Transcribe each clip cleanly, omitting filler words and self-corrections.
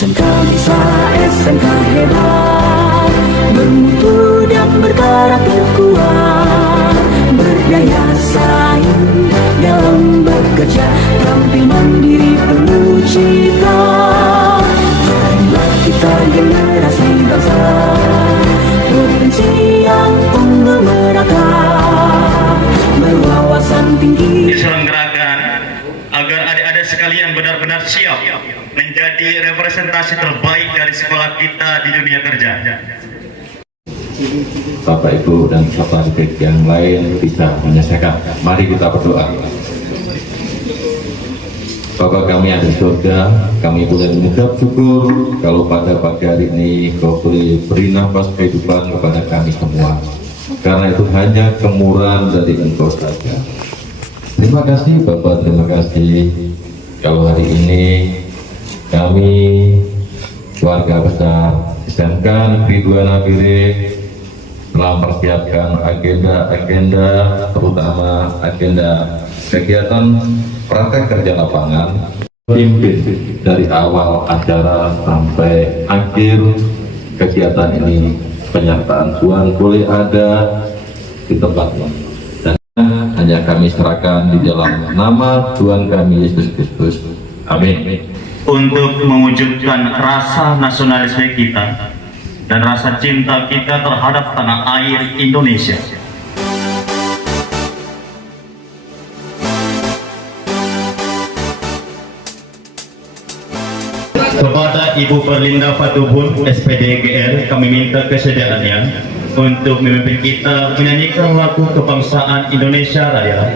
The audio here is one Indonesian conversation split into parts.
SMK bisa, SMK hebat, bermutu dan berkarakter kuat, berdaya saing dalam bekerja, tampil mandiri penuh cita. Marilah kita generasi bangsa, provinsi yang unggul merata, berwawasan tinggi. Diselenggarakan agar adik-adik sekalian benar-benar siap menjadi representasi terbaik dari sekolah kita di dunia kerja. Bapak Ibu dan Bapak Ibu yang lain bisa menyelesaikan. Mari kita berdoa. Bapa kami yang di surga, kami boleh mengucap syukur kalau pada pagi hari ini Kau boleh beri nafas kehidupan kepada kami semua. Karena itu hanya kemurahan dari Engkau saja. Terima kasih Bapak, terima kasih kalau hari ini kami keluarga besar SMK Negeri 2 Nabire telah mempersiapkan agenda terutama agenda kegiatan praktek kerja lapangan, pimpin dari awal acara sampai akhir kegiatan ini. Penyertaan Tuhan boleh ada di tempatnya, dan hanya kami serahkan di dalam nama Tuhan kami Yesus Kristus. Amin. Untuk mewujudkan rasa nasionalisme kita dan rasa cinta kita terhadap tanah air Indonesia. Kepada Ibu Perlinda Fatubun, SPD GL, kami minta kesediaannya untuk memimpin kita menyanyikan lagu kebangsaan Indonesia Raya.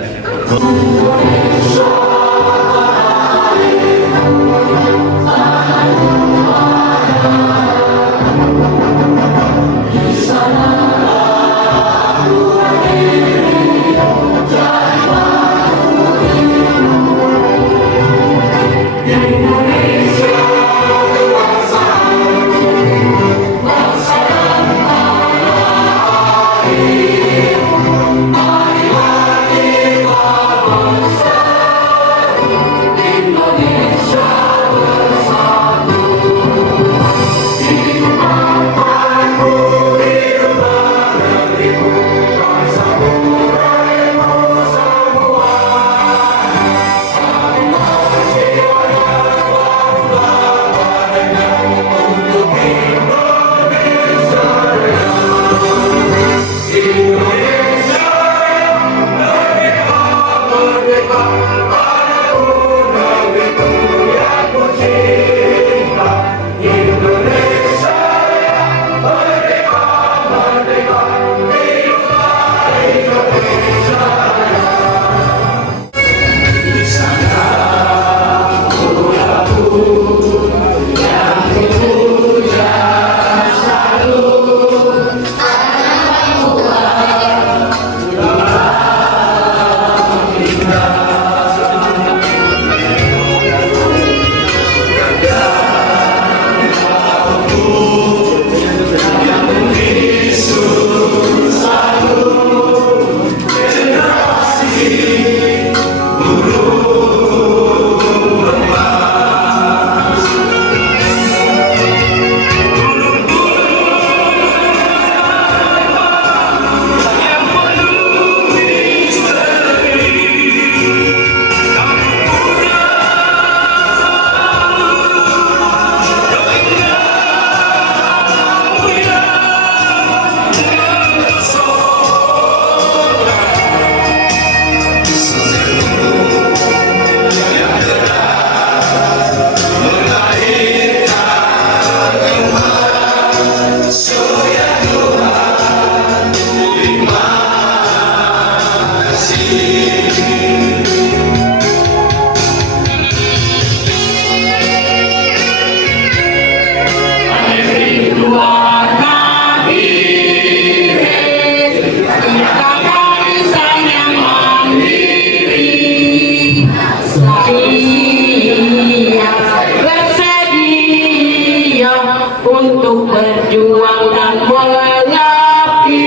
Untuk berjuang dan mengabdi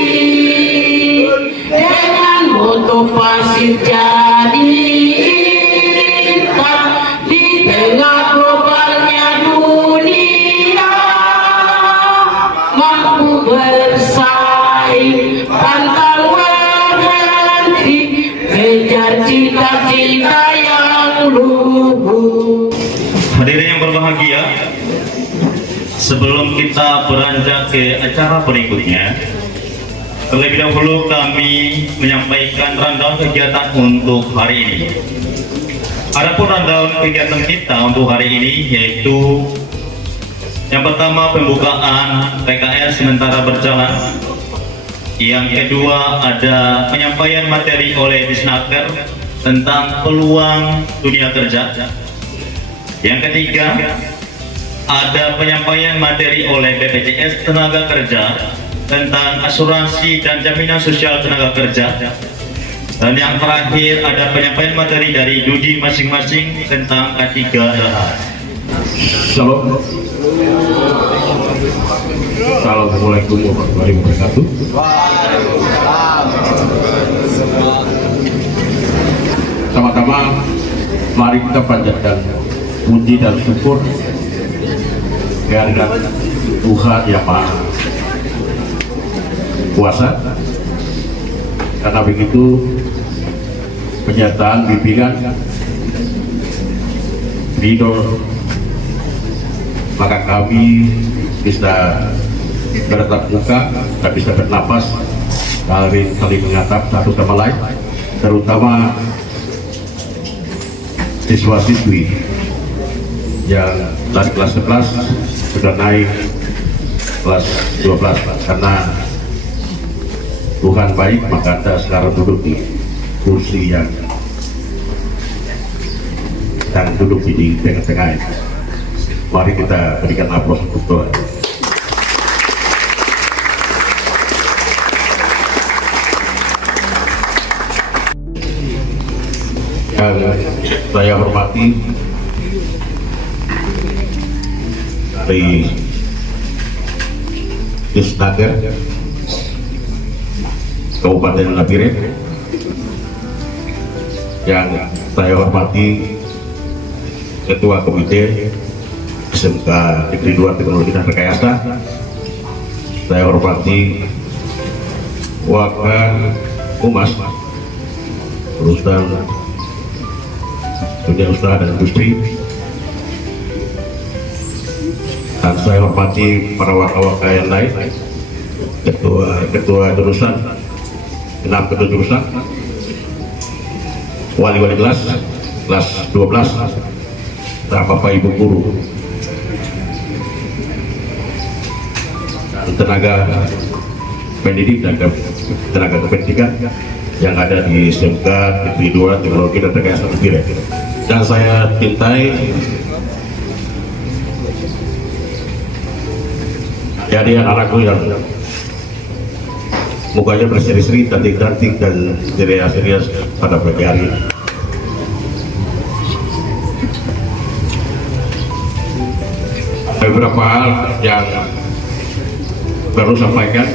dengan motivasi jadi insan di tengah globalnya dunia. sebelum kita beranjak ke acara berikutnya, terlebih dahulu kami menyampaikan rundown kegiatan untuk hari ini. Adapun rundown kegiatan kita untuk hari ini yaitu yang pertama pembukaan PKL sementara berjalan, yang kedua ada penyampaian materi oleh Disnaker tentang peluang dunia kerja, yang ketiga ada penyampaian materi oleh BPJS Tenaga Kerja tentang asuransi dan jaminan sosial tenaga kerja, dan yang terakhir ada penyampaian materi dari Dudi masing-masing tentang K3LH. Shalom. Assalamualaikum warahmatullahi wabarakatuh. Sama-sama mari kita panjatkan puji dan syukur kehadirat Tuhan Yang Maha Kuasa, karena begitu penyertaan bimbingan ridho, maka kami bisa bertatap muka dan bisa bernapas, saling mengatap satu sama lain, terutama siswa-siswi yang dari kelas 11 sudah naik kelas 12, karena Tuhan baik, maka Anda sekarang duduk di kursi yang duduk di tengah-tengah. Mari kita berikan aplaus untuk Tuhan. Yang saya hormati dari Disnaker Kabupaten Nabire, yang saya hormati Ketua Komite SMK Negeri 2 Teknologi dan Rekayasa, saya hormati Wakil Humas Urusan Dunia Usaha dan Industri, dan saya hormati para wakil-wakil yang lain, ketua jurusan, 6 ketua jurusan, wali-wali kelas 12, dan Bapak Ibu guru, dan tenaga pendidik dan tenaga kependidikan yang ada di SMK Negeri 2 Teknologi dan Rekayasa Nabire. Dan saya cintai jadi anak-anakku yang mukanya berseri-seri, cantik-cantik dan ceria-ceria pada pagi hari ini. Beberapa hal yang baru sampaikan.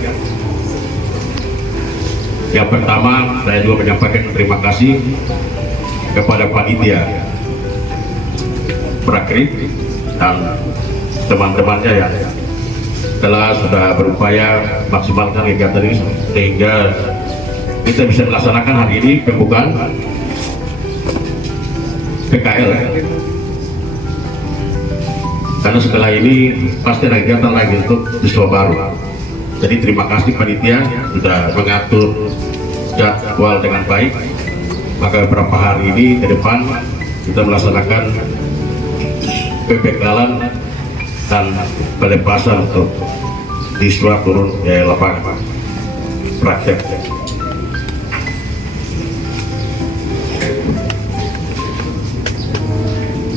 Yang pertama, saya juga menyampaikan terima kasih kepada panitia Prakrit dan teman-temannya yang sudah berupaya maksimalkan kegiatan ini sehingga kita bisa melaksanakan hari ini pembukaan PKL. Karena setelah ini pasti ada kegiatan lagi untuk siswa baru. Jadi terima kasih panitia sudah mengatur jadwal dengan baik. Maka beberapa hari ini ke depan kita melaksanakan PPKL dan pelepasan untuk siswa turun ke lapangan praktek.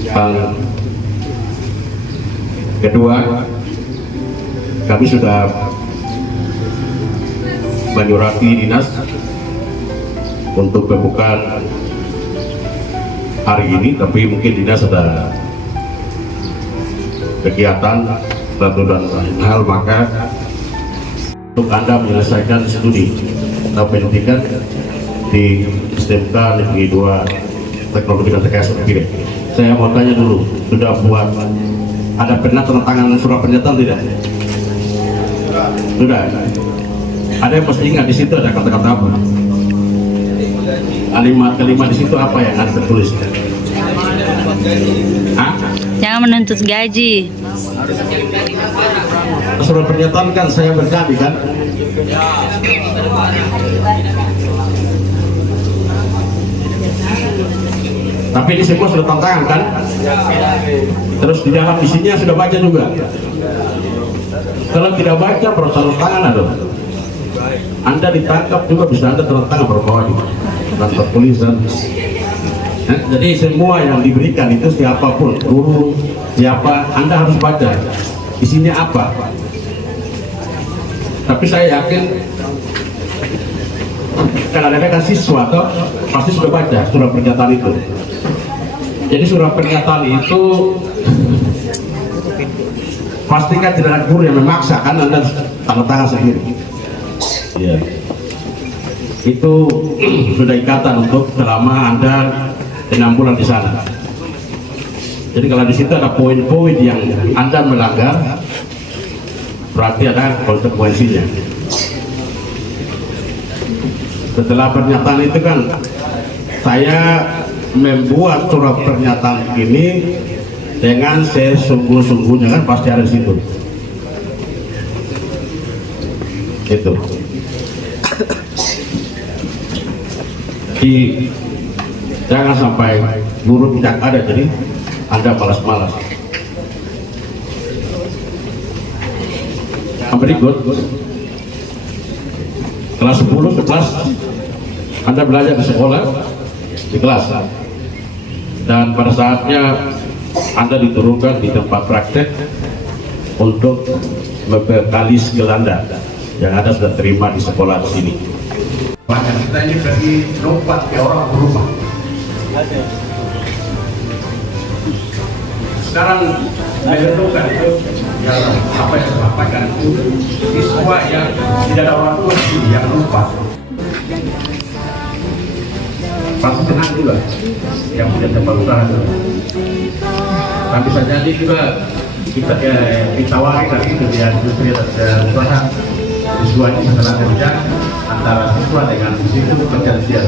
Dan kedua, kami sudah menyurati dinas untuk pembukaan hari ini, tapi mungkin dinas ada kegiatan satu dan lain hal, maka untuk Anda menyelesaikan studi atau pendidikan di SMK Negeri 2 Teknologi dan Rekayasa Nabire. Saya mau tanya dulu, sudah buat ada pernah tantangan surat pernyataan tidak? Sudah. Ada yang pasti ingat di situ ada kata-kata apa? Kalimat di situ apa yang ada tertulis? Hah? Jangan menuntut gaji. Surat pernyataan kan saya berkali kan. Tapi ini semua sudah tanda tangan kan. Terus di dalam isinya sudah baca juga. Kalau tidak baca baru tanda tangan ada. Anda ditangkap juga bisa Anda tanda tangan berbawah di kantor polisi. Jadi semua yang diberikan itu siapapun, guru, siapa, Anda harus baca isinya apa. Tapi saya yakin kadang-kadang siswa atau pasti sudah baca surat pernyataan itu. Jadi surat pernyataan itu pastikan tidak ada guru yang memaksa, kan Anda tanda tangan sendiri. Ya. Itu sudah ikatan untuk selama Anda 6 bulan di sana. Jadi kalau di situ ada poin-poin yang Anda melanggar, berarti ada konsekuensinya. Setelah pernyataan itu kan saya membuat surat pernyataan ini dengan sesungguh-sungguhnya, kan pasti ada di situ. Itu. Jangan sampai guru tidak ada jadi Anda malas-malas. Berikut kelas 10, 11 Anda belajar di sekolah, di kelas, dan pada saatnya Anda diturunkan di tempat praktek untuk membekali skill Anda yang Anda sudah terima di sekolah di sini. Bahkan kita ini pergi lompat ke orang berubah. Sekarang menentukan itu yang apa yang saya sampaikan itu siswa yang tidak ada orang tua yang lupa pasti tenang juga yang punya tempat usaha itu. Tapi bisa jadi juga kita ditawari dari itu dia industri dan usaha siswa ini setelah kerja antara siswa dengan situ perjanjian.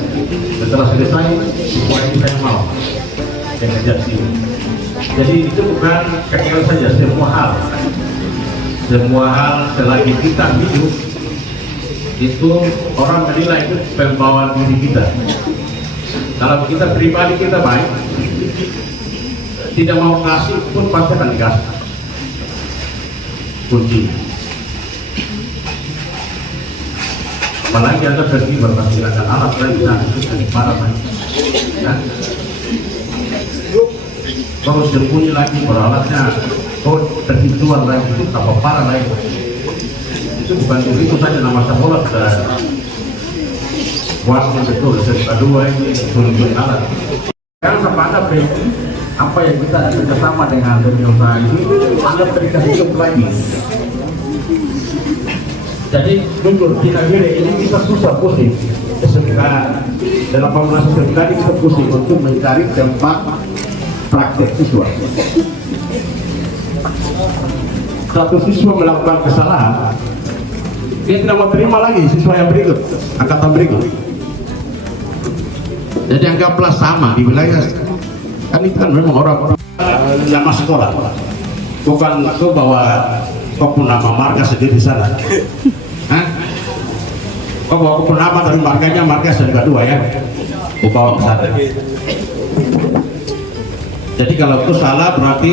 Setelah selesai siswa ini saya mau yang kerja di sini. Jadi itu bukan kecil saja, semua hal selagi kita hidup itu orang menilai itu pembawaan diri kita. Kalau kita pribadi kita baik, tidak mau kasih pun pasti akan dikasih. Kunci. Apalagi Anda pergi berhasilkan alat lain di sana itu kan parah banget. Kalau sembunyi lagi beralatnya, kalau terhitungan lagi itu apa parah lagi. Itu bukan itu saja nama sekolah sudah buatnya betul. Kedua ini tunjuk alat. Jangan sampai Anda pergi apa yang kita bersama dengan dunia usaha ini Anda berikan hidup lagi. Jadi jujur kita ini kita susah pusing. Dalam pemulasan tadi kita pusing untuk mencari tempat praktek siswa. Satu siswa melakukan kesalahan, dia tidak mau terima lagi siswa yang berikut, angkatan berikut. Jadi anggaplah sama di wilayah kan itu kan memang orang-orang yang masuk sekolah. Bukan kau bawa kau pun nama marga sendiri di sana. Kau bawa kau pun nama dari marganya, marga yang kedua ya. Kau bawa ke sana. Jadi kalau itu salah berarti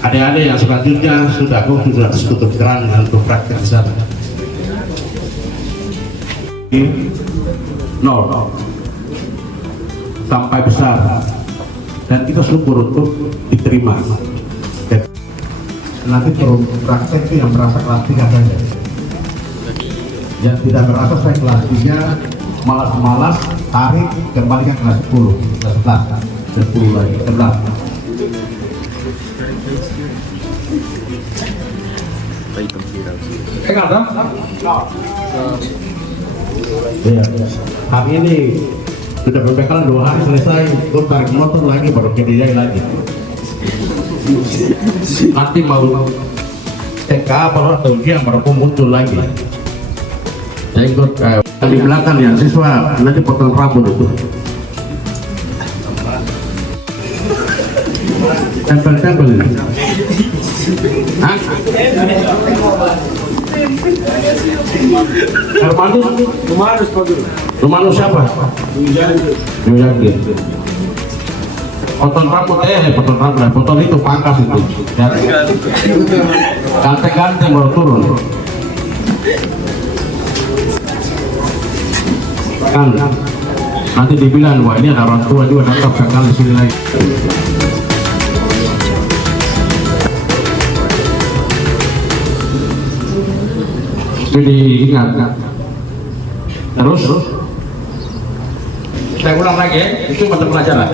adik-adik yang selanjutnya sudah disekutu terang untuk praktek di sana. Nol sampai besar dan kita syukur untuk diterima. Nanti perlu praktek itu yang merasa kelas 3 saja. Yang tidak merasa saya kelas 3 malas-malas tarik kembalikan kelas 10, kelas 11, 10 lagi, 11. Ada? Ya. Hari ini sudah berbekalan 2 hari selesai, terus tarik motor lagi baru ke dia lagi. Nanti mau TK apa atau dia baru muncul lagi. Saya ikut di belakang ya siswa nanti potong rambut itu. Tempel-tempel ini. Hah? Romanus siapa? New York. Potong rambut potong itu pangkas itu. Ya. Ganteng-ganteng baru turun. Kan nanti dibilang wah ini ada orang tua juga datang sekali di sini lagi. Jadi ingat. Terus saya ulang lagi ya, itu mata pelajaran.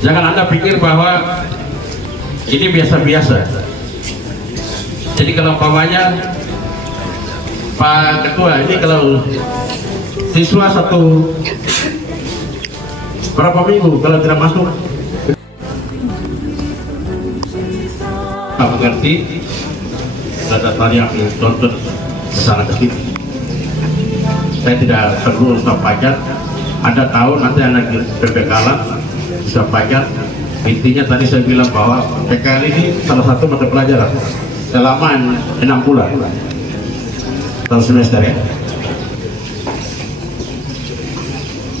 Jangan Anda pikir bahwa ini biasa-biasa. Jadi kalau umpamanya Pak Ketua ini kalau siswa satu berapa minggu kalau tidak masuk tak mengerti ada tanya contoh kesana ke sini. Saya tidak perlu sampaikan. Anda tahu nanti anak berbekalan sampaikan. Intinya tadi saya bilang bahwa PKL ini salah satu mata pelajaran selama 6 bulan dalam semester ya.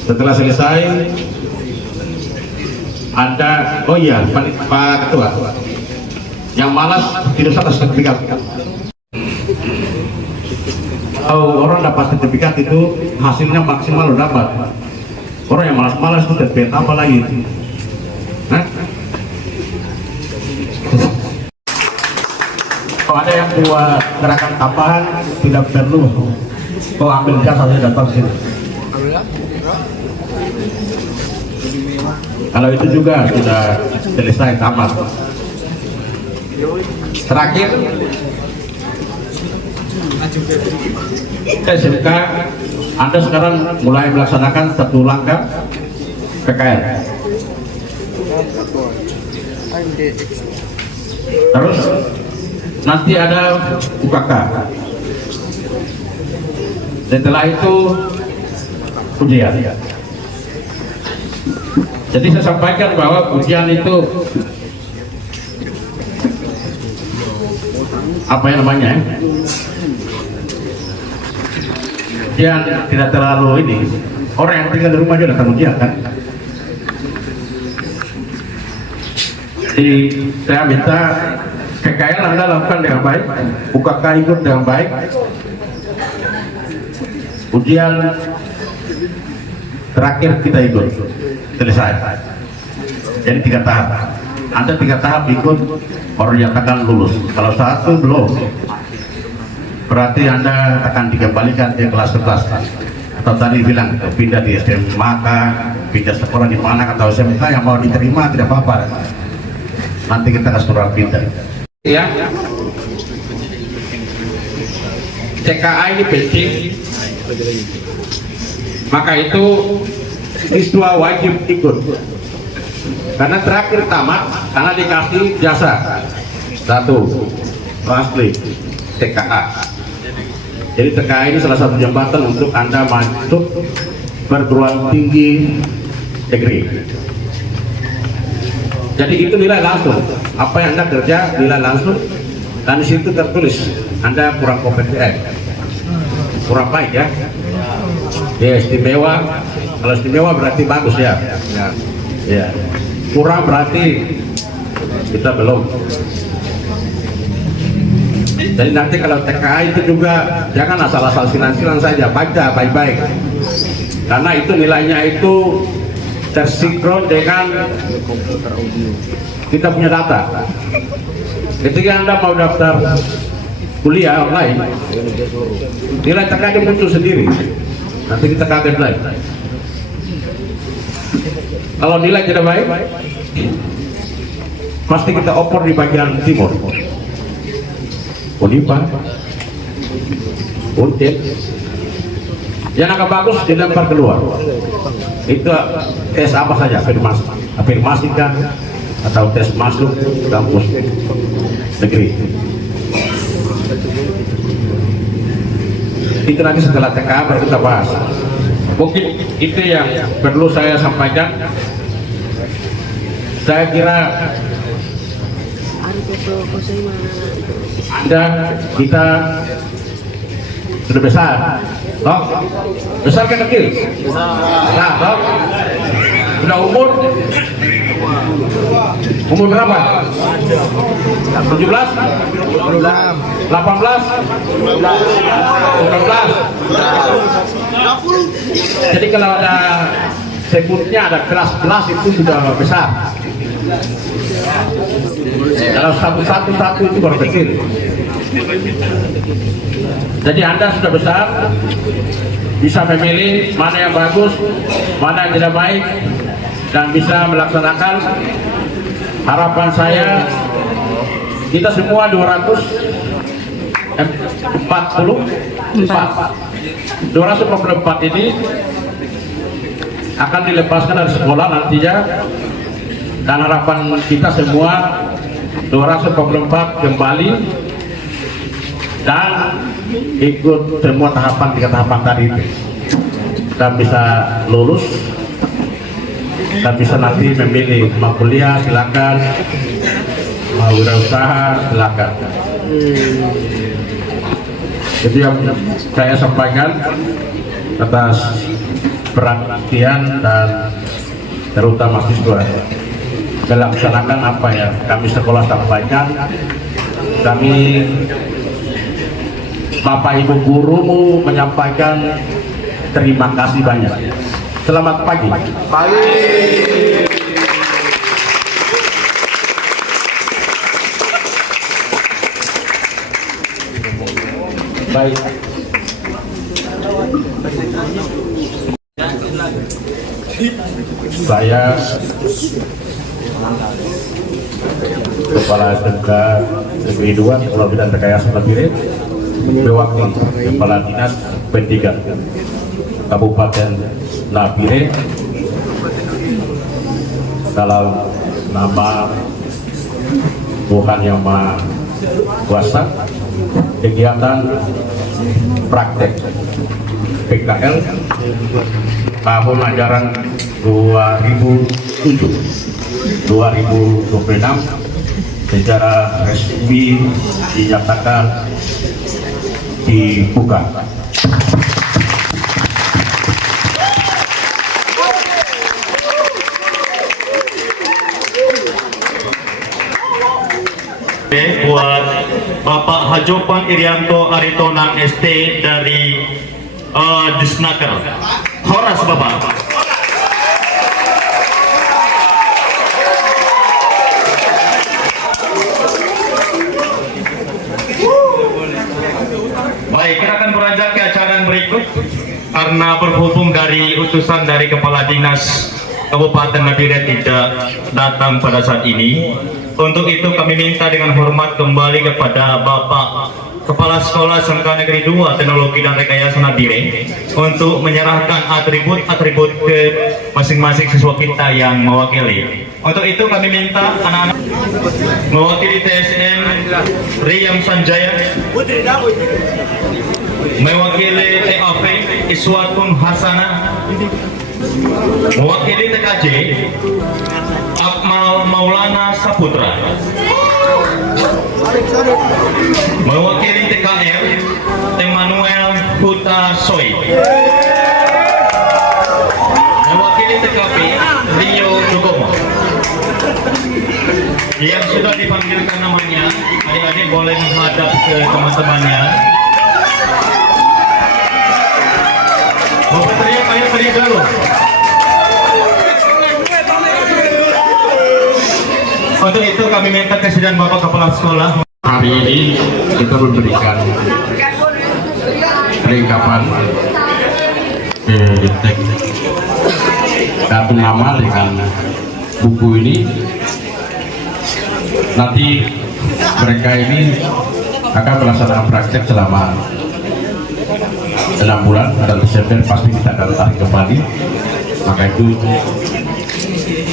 Setelah selesai ada oh iya Pak Ketua yang malas tidak usah sertifikat. Kalau orang dapat sertifikat itu hasilnya maksimal udah dapat. Orang yang malas-malas itu sertifikat apa lagi? Hah? Kalau ada yang buat gerakan tambahan tidak perlu kau ambil jasa saya datang sini. Kalau itu juga sudah selesai tamat. Terakhir SMK Anda sekarang mulai melaksanakan satu langkah PKL. Terus nanti ada UKK. Setelah itu ujian. Jadi saya sampaikan bahwa ujian itu apa yang namanya ya? Ujian tidak terlalu ini. Orang yang tinggal di rumah juga datang ujian kan. Jadi saya minta PKL Anda lakukan dengan baik, UKK ikut dengan baik. Ujian terakhir kita ikut selesai. Jadi 3 tahap. Anda 3 tahap ikut baru dinyatakan lulus. Kalau 1 belum, berarti Anda akan dikembalikan ke kelas 11. Atau tadi bilang pindah di SMA, pindah sekolah di mana atau SMK yang mau diterima tidak apa-apa. Nanti kita kasih surat pindah. Ya. CKA ini penting. Maka itu siswa wajib ikut. Karena terakhir tamat, karena dikasih jasa. 1. Translate TKA. Jadi TKA ini salah satu jembatan untuk Anda masuk perguruan tinggi negeri. Jadi itu nilai langsung. Apa yang Anda kerja nilai langsung. Dan di situ tertulis Anda kurang kompeten, kurang baik ya. Ya istimewa. Kalau istimewa berarti bagus ya. Ya. Kurang berarti kita belum. Jadi nanti kalau TKA itu juga jangan asal-asal silang-silang saja, baca baik-baik. Karena itu nilainya itu tersinkron dengan kita punya data. Ketika Anda mau daftar kuliah online, nilai TKA muncul sendiri. Nanti kita kaget lagi. Kalau nilai tidak baik, pasti kita opor di bagian timur. Unipa, Untit, yang agak bagus dilempar keluar. Itu tes apa saja, afirmasi kan, atau tes masuk kampus negeri. Itu nanti setelah TKA baru kita bahas. Mungkin itu yang perlu saya sampaikan. Saya kira Anda kita sudah besar, toh? Besar kan kecil? Besar, toh? Sudah umur berapa? 17? 18? 19? Jadi kalau ada sebutnya ada kelas-kelas itu sudah besar. Kalau satu-satu itu baru kecil. Jadi Anda sudah besar, bisa memilih mana yang bagus, mana yang tidak baik, dan bisa melaksanakan. Harapan saya kita semua 244 ini akan dilepaskan dari sekolah nantinya, dan harapan kita semua 244 kembali dan ikut semua tahapan 3 tahapan tadi itu, dan bisa lulus dan bisa nanti memilih mau kuliah silakan, mau wirausaha silakan. Itu yang saya sampaikan atas perhatian dan terutama siswa melaksanakan apa yang kami sekolah sampaikan. Kami Bapak Ibu gurumu menyampaikan terima kasih banyak. Selamat pagi. Baik. Saya Kepala SMK Negeri 2 Pulau Bidang Rekayasa Nabire, mewakili Kepala Dinas P3 Kabupaten Nabire dalam nama Tuhan Yang Maha Kuasa, kegiatan praktek PKL tahun ajaran 2007-2026 secara resmi dinyatakan dibuka. Buat Bapak Hajopan Irianto Aritonang ST dari Disnaker. Horas Bapak. Baik, kita akan beranjak ke acara yang berikut karena berhubung dari utusan dari Kepala Dinas Kabupaten Nabire tidak datang pada saat ini. Untuk itu kami minta dengan hormat kembali kepada Bapak Kepala Sekolah SMK Negeri 2 Teknologi dan Rekayasa Nabire untuk menyerahkan atribut-atribut ke masing-masing siswa kita yang mewakili. Untuk itu kami minta anak-anak mewakili TSN Riyam Sanjaya, mewakili TAP Iswatun Hasana, mewakili TKJ Akmal Maulana Saputra, mewakili TKR Emmanuel Huta Soy, mewakili TKP Rio Jogomo. Yang sudah dipanggilkan namanya, adik-adik boleh menghadap ke teman-temannya. Bapak teriak, ayo teriak dulu. Untuk itu kami minta kesediaan Bapak Kepala Sekolah. Hari ini kita memberikan perlengkapan kartu nama dengan buku ini. Nanti mereka ini akan melaksanakan praktek selama 6 bulan dan Desember pasti kita akan tarik kembali. Maka itu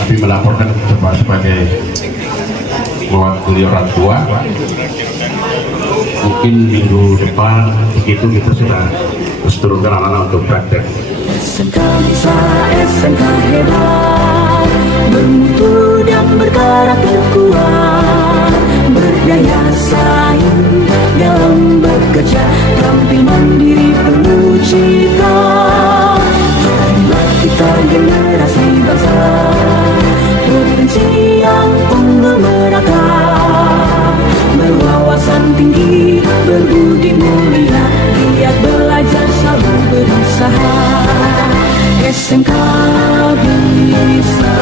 kami melaporkan sebagai mewakili orang tua, mungkin minggu depan begitu kita sudah turunkan anak-anak untuk praktek. SMK bisa, SMK hebat, bermutu dan berkarakter kuat. daya saing dalam bekerja, tampil mandiri penuh cita. Marilah kita generasi bangsa, provinsi yang unggul merata, berwawasan tinggi, berbudi mulia, giat belajar, selalu berusaha. SMK bisa.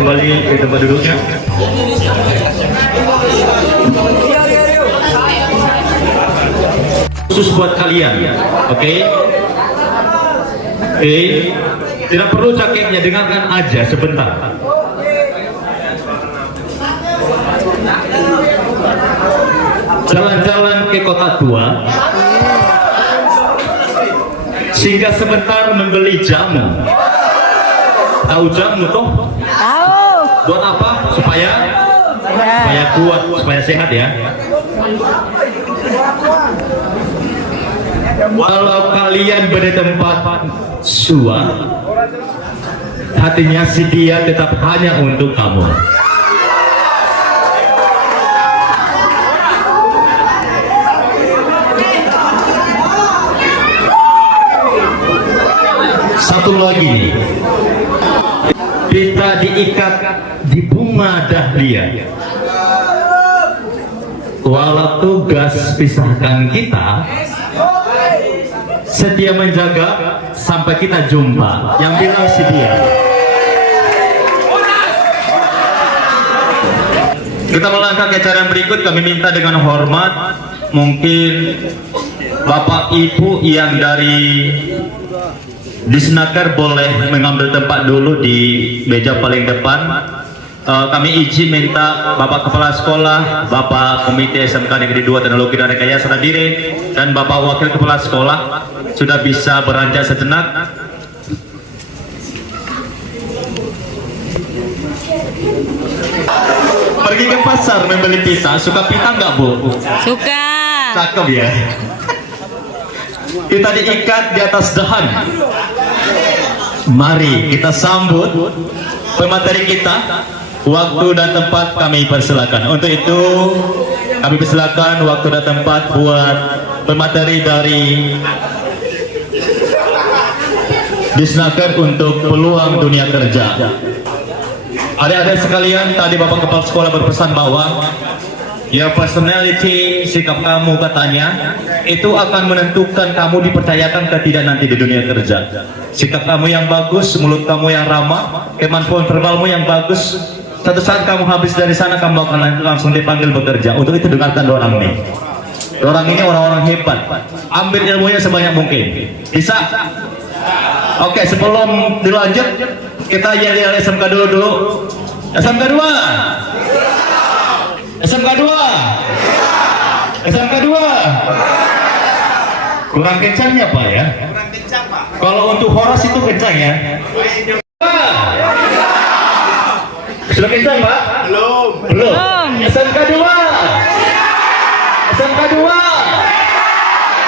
Kembali ke tempat duduknya. Khusus buat kalian, oke? Tidak perlu jaketnya, dengarkan aja sebentar. Jalan-jalan ke kota tua, singgah sebentar membeli jamu. Tahu jamu toh? Buat apa? Supaya kuat, supaya sehat ya. Walau kalian berada tempat sua, hatinya si dia tetap hanya untuk kamu. Satu lagi nih, kita diikat di bunga dahlia. Walau tugas pisahkan kita, setia menjaga sampai kita jumpa. Yang bilang si dia. Kita melangkah ke acara yang berikut. Kami minta dengan hormat, mungkin Bapak Ibu yang dari Disnaker boleh mengambil tempat dulu di meja paling depan. Kami izin minta Bapak Kepala Sekolah, Bapak Komite SMK Negeri 2 Teknologi dan Rekayasa Diri, dan Bapak Wakil Kepala Sekolah sudah bisa beranjak sejenak. Pergi ke pasar membeli pita, suka pita nggak Bu? Suka. Cakep ya. Kita diikat di atas dahan. Mari kita sambut pemateri kita. Waktu dan tempat kami persilakan. Untuk itu kami persilakan waktu dan tempat buat pemateri dari Disnaker untuk peluang dunia kerja. Adik-adik sekalian, tadi Bapak Kepala Sekolah berpesan bahwa your personality, sikap kamu katanya, itu akan menentukan kamu dipercayakan ke tidak nanti di dunia kerja. Sikap kamu yang bagus, mulut kamu yang ramah, kemampuan verbalmu yang bagus, satu saat kamu habis dari sana, kamu akan langsung dipanggil bekerja. Untuk itu dengarkan orang nih. Orang ini orang-orang hebat. Ambil ilmunya sebanyak mungkin. Bisa? Oke, sebelum dilanjut, kita yel-yel SMK dulu. SMK 2. SMK 2. SMK 2. Kurang kencangnya Pak ya? Kurang kencang Pak. Kalau untuk Horas itu kencang ya? Sudah kencang Pak? Belum. SMK 2. SMK 2.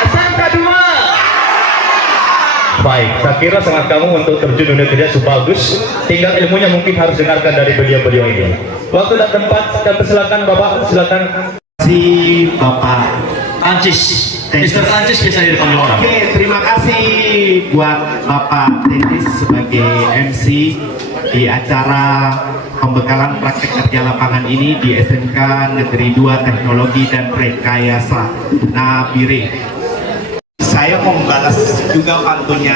SMK 2. Baik, saya kira semangat kamu untuk terjun dunia kerja bagus. Tinggal ilmunya mungkin harus dengarkan dari beliau-beliau ini. Waktu dan tempat, kami persilakan Bapak, silakan. Si Bapak Tancis, Mr. Tancis biasa dipanggil orang. Oke, terima kasih buat Bapak Tancis sebagai MC di acara pembekalan praktek kerja lapangan ini di SMK Negeri 2 Teknologi dan Rekayasa Nabire. Saya mau membalas juga pantunnya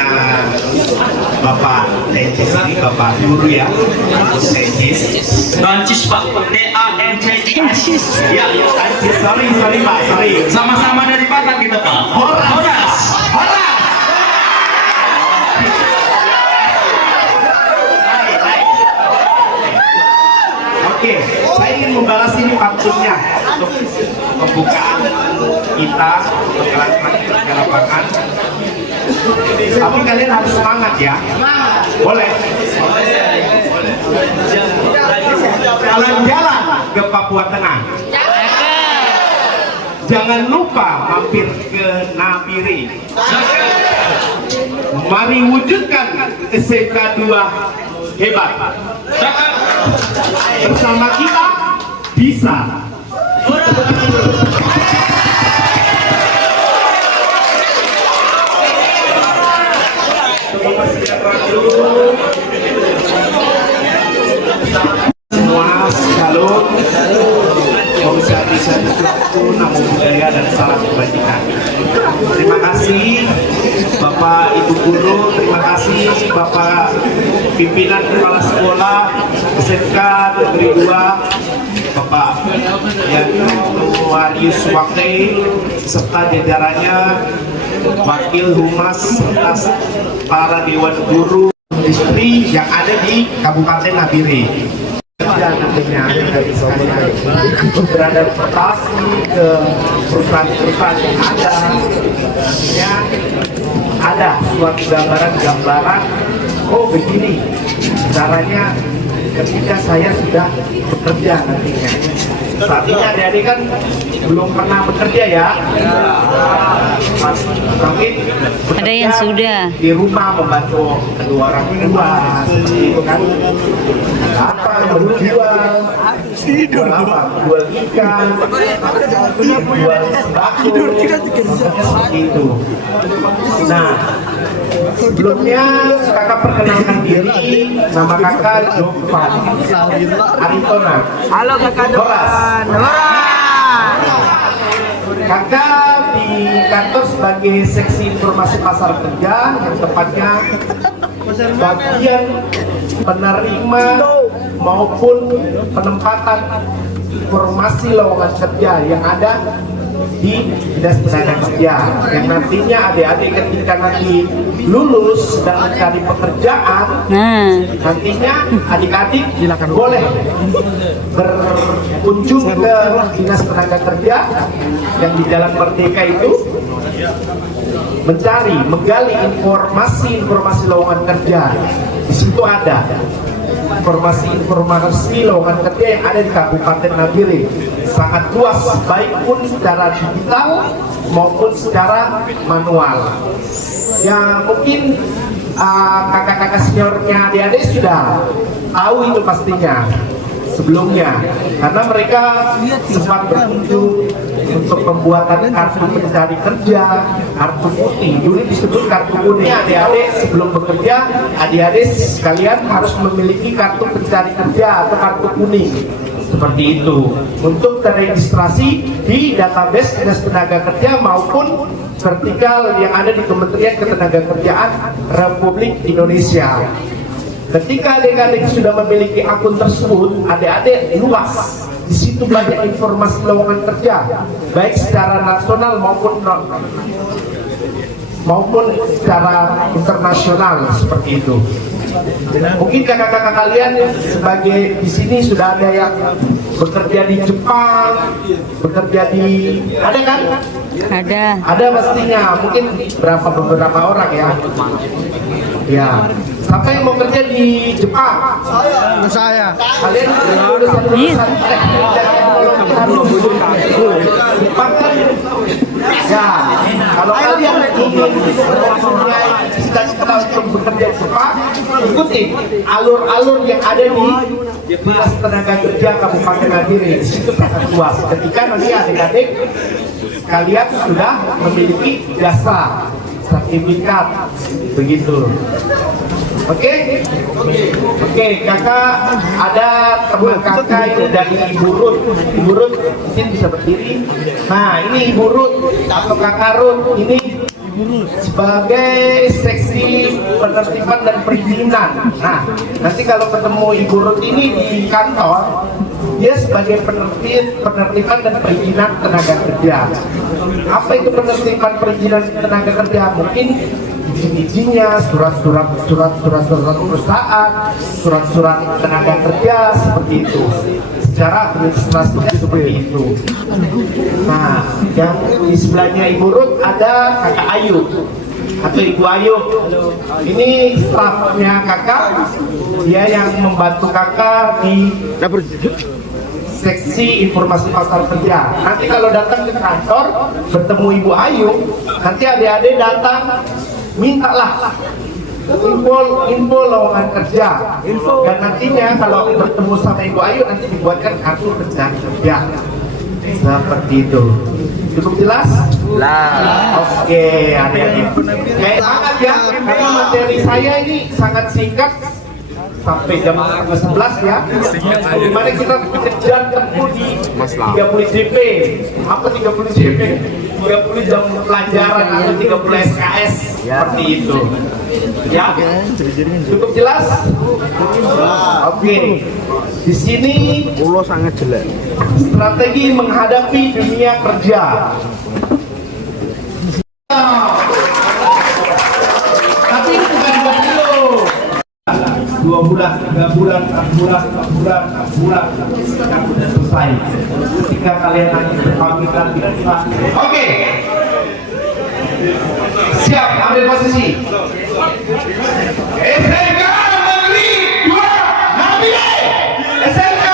Bapak Tancis ini, Bapak Guru ya, Tancis. Tancis Pak, T-A-N-C-I-S. Ya, Tancis, sorry Pak, sorry. Sama-sama dari mana kita Pak? Horas. membalas ini pantunnya untuk pembukaan kita bakalan praktik kerja lapangan. Tapi kalian harus semangat ya. Boleh. Jalan-jalan ke Papua Tengah. Jangan lupa mampir ke Nabire. Mari wujudkan SMK 2 hebat. Bersama kita bisa. Semua salut. Bisa waktu namo budaya dan salam kebajikan. Terima kasih Bapak Ibu Guru, terima kasih Bapak Pimpinan Kepala Sekolah SMK Negeri 2, Bapak Warius Wakil serta jajarannya, Wakil Humas serta para Dewan Guru Industri yang ada di Kabupaten Nabire. Dan nantinya dari sekalian beradaptasi ke perusahaan-perusahaan yang ada suatu gambaran oh begini caranya ketika saya sudah bekerja nantinya. Saat ini adik-adik kan belum pernah bekerja ya. Tapi ada yang sudah di rumah membantu kedua orang tua seperti itu kan. Apa jual jual ikan, jual sembako seperti itu. Nah, sebelumnya kakak perkenalkan diri, nama kakak Jovan Aritona. Halo kakak Jovan. Kakak di kantor sebagai seksi informasi pasar kerja, yang tepatnya bagian penerima maupun penempatan informasi lowongan kerja yang ada di Dinas Tenaga Kerja, yang nantinya adik-adik ketika nanti lulus dan mencari pekerjaan, nantinya adik-adik boleh berkunjung ke Dinas Tenaga Kerja yang di Jalan Merdeka itu, menggali informasi lowongan kerja. Di situ ada informasi lowongan kerja yang ada di Kabupaten Nabire, sangat luas, baik pun secara digital maupun secara manual. Ya mungkin kakak-kakak seniornya adik-adik sudah tahu itu pastinya sebelumnya, karena mereka sempat berkunjung untuk pembuatan kartu pencari kerja, kartu putih, dulu disebut kartu kuning. Adik-adik sebelum bekerja, adik-adik sekalian harus memiliki kartu pencari kerja atau kartu kuning, seperti itu, untuk terregistrasi di database Dinas Tenaga Kerja maupun vertikal yang ada di Kementerian Ketenagakerjaan Republik Indonesia. Ketika adik-adik sudah memiliki akun tersebut, adik-adik luas. Di situ banyak informasi lowongan kerja, baik secara nasional maupun secara internasional, seperti itu. Mungkin kakak-kakak kalian sebagai di sini sudah ada yang bekerja di Jepang, bekerja di, ada kan? Ada pastinya. Mungkin beberapa orang ya. Ya. Siapa yang mau kerja di Jepang? Saya. Kalian lulusan teknik dan teknologi Jepang kan? Ya. Kalau kalian ingin mempunyai cita-cita untuk bekerja di Jepang, ikuti alur-alur yang ada di Dinas Tenaga Kerja Kabupaten Nabire. Di situ sangat luas. Ketika nanti adik-adik kalian sudah memiliki jasa, sertifikat, begitu. Oke, kakak ada teman kakak ini dari Ibu Ruth. Ibu Ruth mungkin bisa berdiri. Nah, ini Ibu Ruth atau kakak Ruth ini sebagai seksi penertiban dan perizinan. Nah, nanti kalau ketemu Ibu Ruth ini di kantor, dia sebagai penertiban dan perizinan tenaga kerja. Apa itu penertiban perizinan tenaga kerja? Mungkin izin-izinnya, surat-surat perusahaan, surat-surat tenaga kerja seperti itu. Secara administrasinya seperti itu. Nah, yang di sebelahnya Ibu Ruth ada Kakak Ayu atau Ibu Ayu. Ini stafnya Kakak, dia yang membantu Kakak di seksi informasi pasar kerja. Nanti kalau datang ke kantor bertemu Ibu Ayu, nanti adik-adik datang mintalah info lowongan kerja. Dan nantinya kalau bertemu sama Ibu Ayu nanti dibuatkan kartu kerja. Seperti itu. Cukup jelas? Oke, adik-adik. Kayak banget ya, karena materi saya ini sangat singkat sampai jam 11 ya. Bagaimana kita kejar tempuh di 30 JP. Apa 30 JP? 30 jam pelajaran atau 30 SKS seperti itu. Ya, cukup jelas? Oke. Di sini sangat jelas. Strategi menghadapi dunia kerja. Tapi itu bukan buat dulu. 2 bulan, 3 bulan, 4 bulan, 5 bulan, 6 bulan, kita sudah selesai. Ketika kalian nanti berpamitan tidak bisa. Oke. Siap, ambil posisi. SMK Negeri 2 Nabile. SMK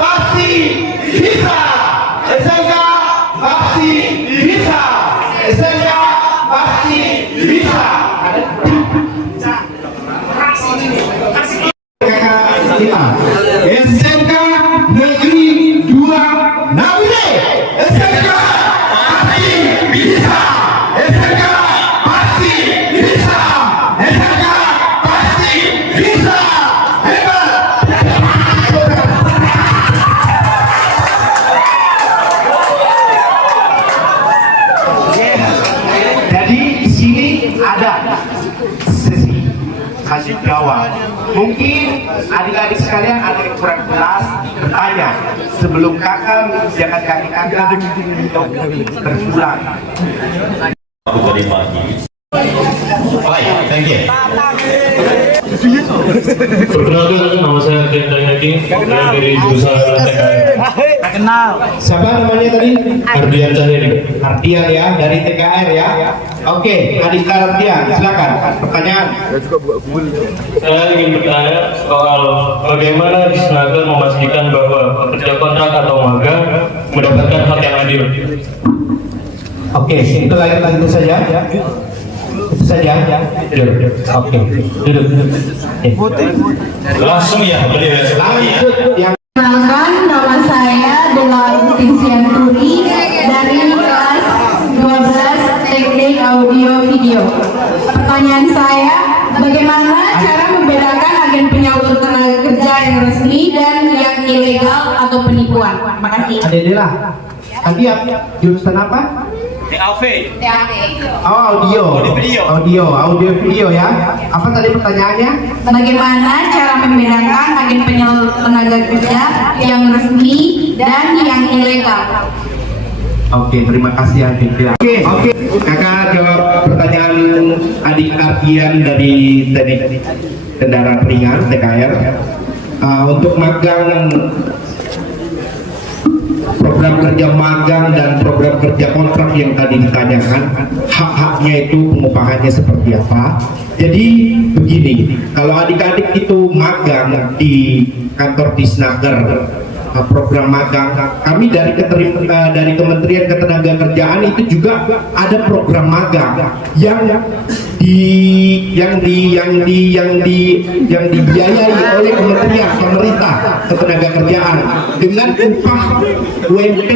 pasti bisa. SMK pasti bisa. SMK pasti bisa. SMK Negeri 2 Nabile. SMK pasti bisa. SMK pasti bisa. SMK pasti bisa. Hebat. Jadi di sini ada sesi kasih jawab. Mungkin adik-adik sekalian ada yang kurang jelas bertanya sebelum kakak jangan kakak untuk berpulang. Tadi pagi. Baik, thank you. Perkenalkan, nama saya Ardian Cahyadi dari jurusan TKR. Kenal. Siapa namanya tadi? Ardian Cahyadi. Ardian ya, dari TKR ya. Oke, adik Ardian, silakan. Pertanyaan. Saya ingin bertanya soal bagaimana Disnaker memastikan bahwa pekerja kontrak atau magang mendapatkan hak yang adil. Oke, itu lanjut saja. Itu saja. Oke, duduk. Langsung ya, Lanjut yang Perkenalkan, nama saya Bella Agustinsianturi dari kelas 12 Teknik Audio Video. Pertanyaan saya, bagaimana cara membedakan agen penyalur tenaga kerja yang resmi dan yang ilegal atau penipuan? Terima kasih. Adela. Tadi jurusan apa? TAV. Oh, audio video ya. Apa tadi pertanyaannya? Bagaimana cara membedakan agen penyalur tenaga kerja yang resmi dan yang ilegal? Oke, terima kasih adik. Oke, kakak jawab pertanyaan adik Ardian dari teknik kendaraan ringan TKR. Untuk magang, program kerja magang dan program kerja kontrak yang tadi ditanyakan, hak-haknya itu pengupahannya seperti apa. Jadi begini, kalau adik-adik itu magang di kantor Disnaker, program magang, kami dari Kementerian Ketenagakerjaan itu juga ada program magang yang dibiayai oleh pemerintah Ketenagakerjaan dengan upah UMP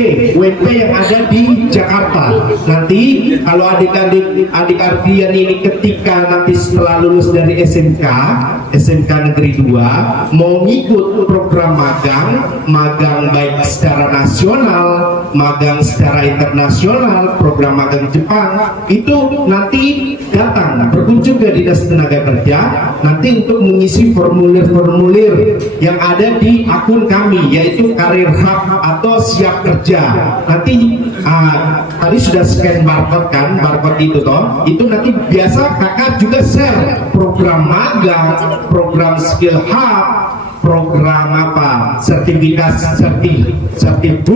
yang ada di Jakarta. Nanti kalau adik Ardian ini ketika nanti setelah lulus dari SMK Negeri 2 mau ngikut program magang baik secara nasional, magang secara internasional, program magang Jepang, itu nanti datang berkunjung ke Dinas Tenaga Kerja nanti untuk mengisi formulir-formulir yang ada di di akun kami yaitu Karir Hub atau Siap Kerja. Nanti tadi sudah scan barcode kan, barcode itu toh. Itu nanti biasa kakak juga share program magang, program skill hub, program sertifikat sertifikat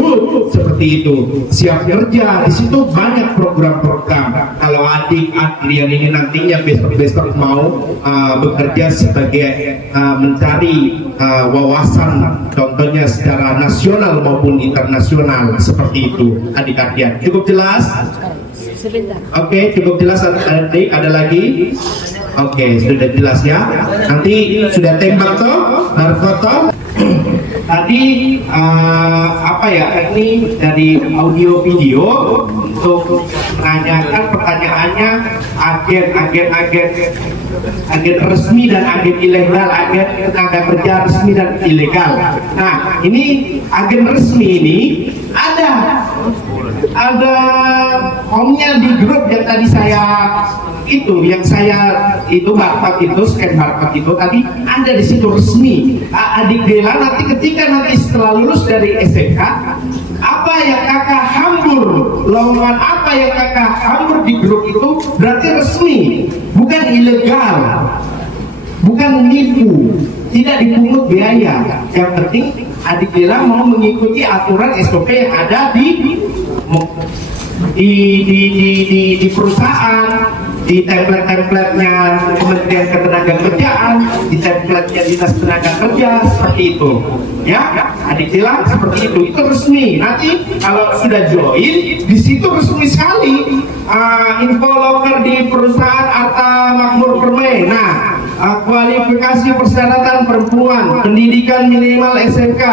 seperti itu. Siap Kerja di situ banyak program-program. Kalau adik yang ini nantinya besok mau bekerja sebagai mencari wawasan, contohnya secara nasional maupun internasional, seperti itu adik-adik. Cukup jelas? Oke, cukup jelas adik. Ada lagi? Oke, sudah jelas ya. Nanti sudah tembak toh, berfoto. Tadi ini dari audio video untuk menanyakan pertanyaannya agen resmi dan agen ilegal, agen tenaga kerja resmi dan ilegal. Nah, ini agen resmi ini ada omnya di grup yang tadi barcode itu, scan barcode itu tadi ada di situ resmi. Adik Dela nanti ketika setelah lulus dari SMK, apa yang kakak hambur, lowongan apa yang kakak hambur di grup itu berarti resmi, bukan ilegal, bukan nipu, tidak dipungut biaya. Yang penting adik Dela mau mengikuti aturan SOP yang ada di perusahaan, di template-templatenya Kementerian Ketenagakerjaan, di template-nya Dinas Tenaga Kerja, seperti itu. Ya, adik bilang seperti itu resmi. Nanti kalau sudah join, di situ resmi sekali. Info loker di perusahaan Arta Makmur Permai. Nah, kualifikasi persyaratan perempuan, pendidikan minimal SMK,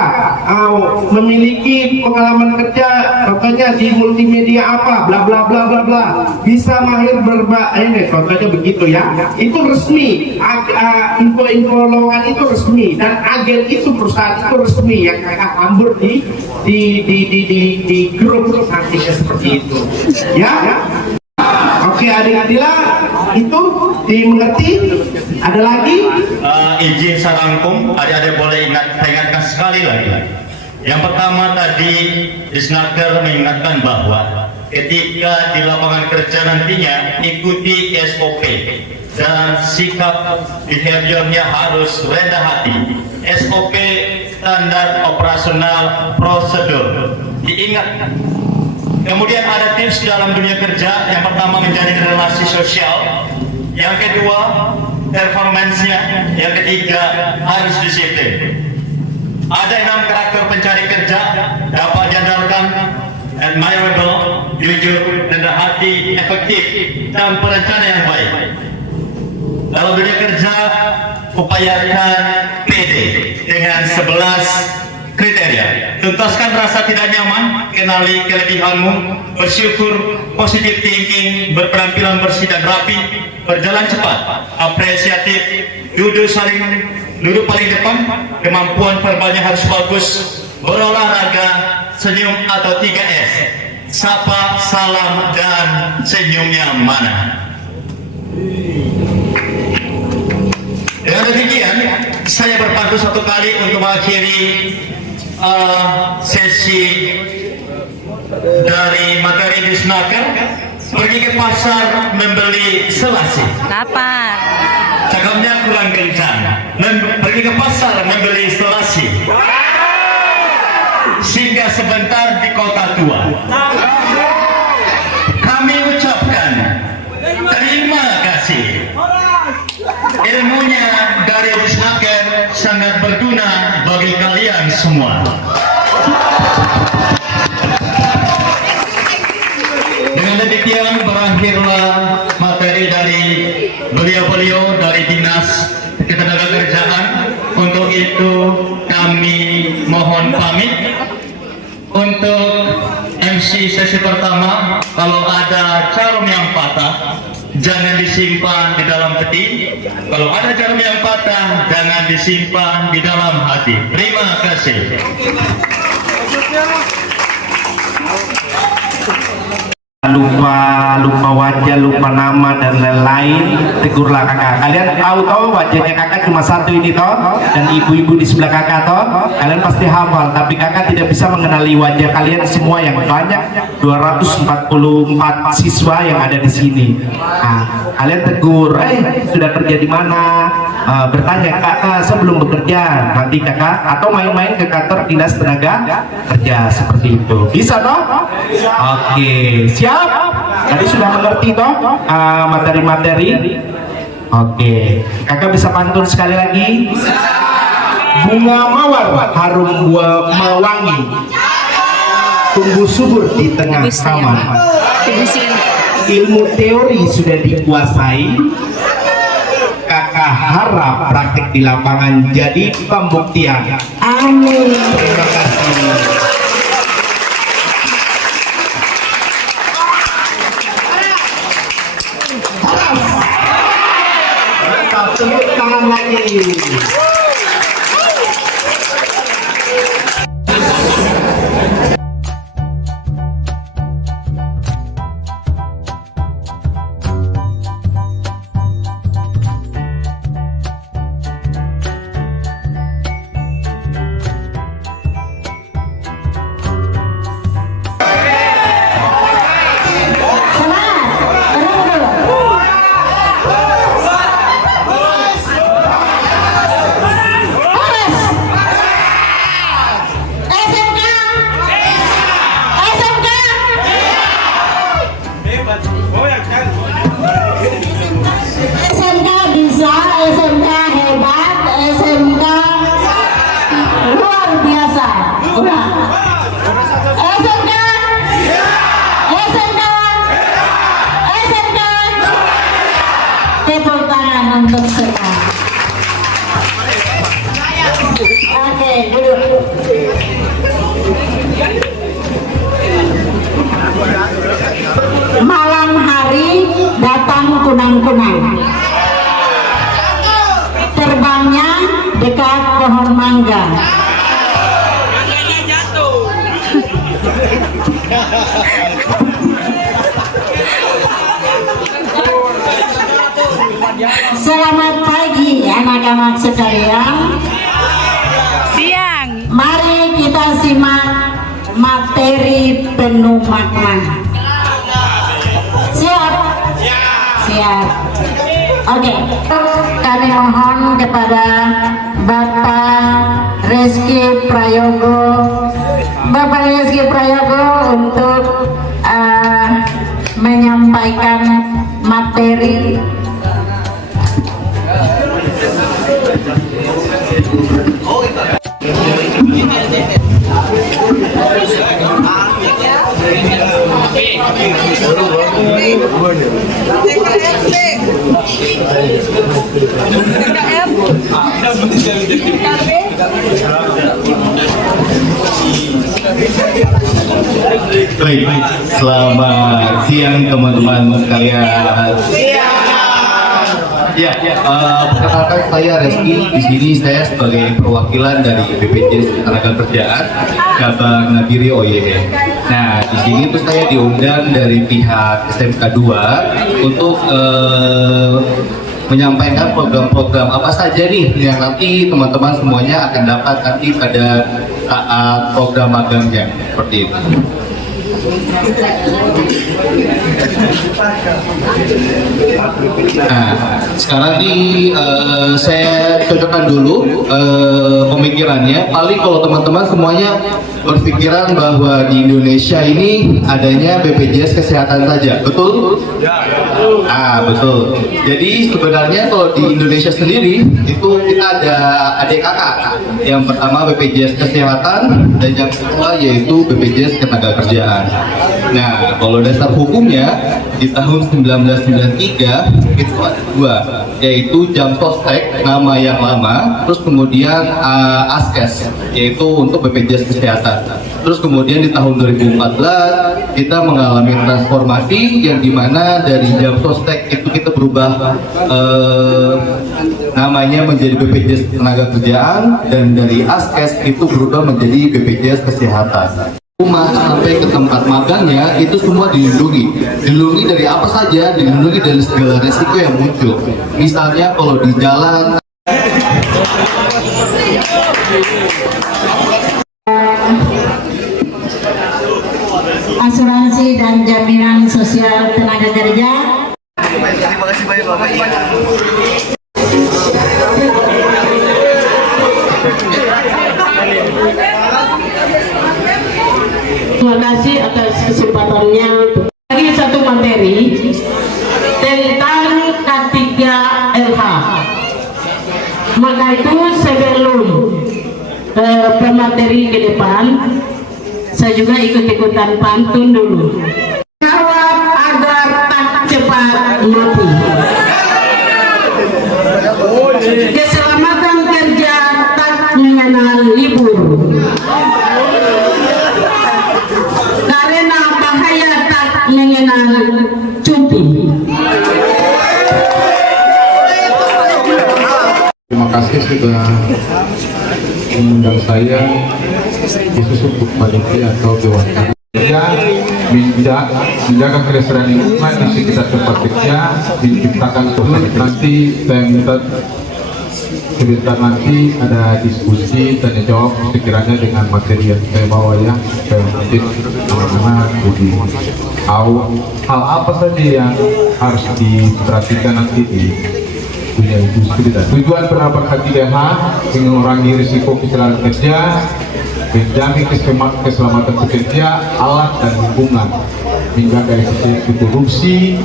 memiliki pengalaman kerja, contohnya di multimedia apa, bla bla bla bla bla, bisa mahir ini, contohnya begitu ya. Itu resmi. Info-info lowongan itu resmi, dan agen itu, perusahaan itu resmi yang kakak hambur di grup nantinya seperti itu. Ya. Oke, adik-adiklah itu dimengerti. Ada lagi? Izin sarangkum, adik-adik boleh ingatkan sekali lagi. Yang pertama tadi Disnaker mengingatkan bahwa ketika di lapangan kerja nantinya ikuti SOP dan sikap behaviornya harus rendah hati. SOP standar operasional prosedur diingat. Kemudian ada tips dalam dunia kerja. Yang pertama menjalin relasi sosial, yang kedua performance-nya, yang ketiga harus disiplin. Ada 6 karakter pencari kerja dapat diandalkan: admirable, jujur, rendah hati, efektif, dan perencana yang baik. Dalam dunia kerja, upayakan PD dengan 11 kriteria. Tuntaskan rasa tidak nyaman, kenali kelebihanmu, bersyukur, positive thinking, berpenampilan bersih dan rapi, berjalan cepat, apresiatif, duduk paling depan, kemampuan verbalnya harus bagus, berolahraga, senyum atau 3S, sapa, salam, dan senyumnya mana. Dengan demikian, saya berpandu satu kali untuk mengakhiri sesi dari materi Disnaker. Pergi ke pasar membeli selasi. Kapan? Cakapnya kurang kencang. Pergi ke pasar membeli selasi. Singgah sebentar di kota tua. Kami ucapkan terima kasih. Ilmunya dari Disnaker sangat berguna bagi kalian semua. Dengan demikian berakhirlah materi dari beliau-beliau dari Dinas Ketenagakerjaan. Untuk itu kami mohon pamit. Untuk MC sesi pertama, kalau ada jarum yang patah, jangan disimpan di dalam peti. Kalau ada jarum yang patah, jangan disimpan di dalam hati. Terima kasih. lupa wajah, lupa nama dan lain-lain, tegurlah kakak. Kalian tahu wajahnya kakak cuma satu ini toh, dan ibu-ibu di sebelah kakak toh, kalian pasti hafal. Tapi kakak tidak bisa mengenali wajah kalian semua yang banyak, 244 siswa yang ada di sini. Nah, kalian tegur, sudah kerja di mana? Bertanya, kakak sebelum bekerja, nanti kakak, atau main-main ke kantor dinas tenaga kerja, seperti itu. Bisa toh? Oke, siap? Tadi sudah mengerti toh materi-materi? Oke, kakak bisa pantun sekali lagi? Bunga mawar harum buah mewangi, tumbuh subur di tengah taman. Ilmu teori sudah dikuasai, kakak harap praktik di lapangan jadi pembuktian. Amin. Terima kasih. Tepuk tangan lagi. SMK bisa, SMK hebat, SMK luar biasa. Udah. SMK, SMK, SMK. Tepuk tangan untuk semua. Oke, duduk. Malam hari datang kunang-kunang, terbangnya dekat pohon mangga. Selamat pagi anak-anak sekalian. Siang. Mari kita simak materi penuh makna. Siap? Siap. Oke. Kami mohon kepada Bapak Reski Prayogo, untuk menyampaikan materi. Baik, selamat siang teman-teman sekalian. Ya, perkenalkan saya Reski. Di sini saya sebagai perwakilan dari BPJS Ketenagakerjaan cabang Nagiri OYE. Nah, di sini tuh saya diundang dari pihak SMK 2 untuk menyampaikan program-program apa saja nih yang nanti teman-teman semuanya akan dapat nanti pada saat program magangnya, seperti itu. Nah, sekarang nih saya cocokkan dulu pemikirannya. Paling kalau teman-teman semuanya berpikiran bahwa di Indonesia ini adanya BPJS Kesehatan saja, betul? Ah, betul. Jadi sebenarnya kalau di Indonesia sendiri itu kita ada adik kakak. Yang pertama BPJS Kesehatan dan yang kedua yaitu BPJS Ketenagakerjaan. Nah, kalau dasar hukumnya di tahun 1993 itu ada dua, yaitu Jamsostek nama yang lama, terus kemudian Askes yaitu untuk BPJS Kesehatan. Terus kemudian di tahun 2014 kita mengalami transformasi yang dimana dari Jamsostek itu kita berubah namanya menjadi BPJS Ketenagakerjaan, dan dari Askes itu berubah menjadi BPJS Kesehatan. rumah sampai ke tempat magangnya itu semua dilindungi dari apa saja, dilindungi dari segala resiko yang muncul. Misalnya kalau di jalan asuransi dan jaminan sosial tenaga kerja. Terima kasih banyak Bapak. Terima kasih atas kesempatannya. Lagi satu materi tentang K3LH. Maka itu sebelum pemateri ke depan, saya juga ikut-ikutan pantun dulu. Jawab agar tak cepat mati. Keselamatan kerja tak mengenal libur. Karena bahaya tak mengenal cuti. Terima kasih sudah mengundang saya khusus untuk panitia atau dewan kerja menjaga kelestarian lingkungan di sekitar tempat kerja, menciptakan suasana. Nanti saya minta sebentar nanti ada diskusi tanya jawab sekiranya dengan materi yang saya bawa ya, supaya nanti teman-teman lebih tahu hal apa saja yang harus diperhatikan nanti di dunia industri. Dan tujuan penerapan K3LH mengurangi risiko kecelakaan kerja, menjamin keselamatan pekerja, alat dan lingkungan, menjaga efisiensi produksi,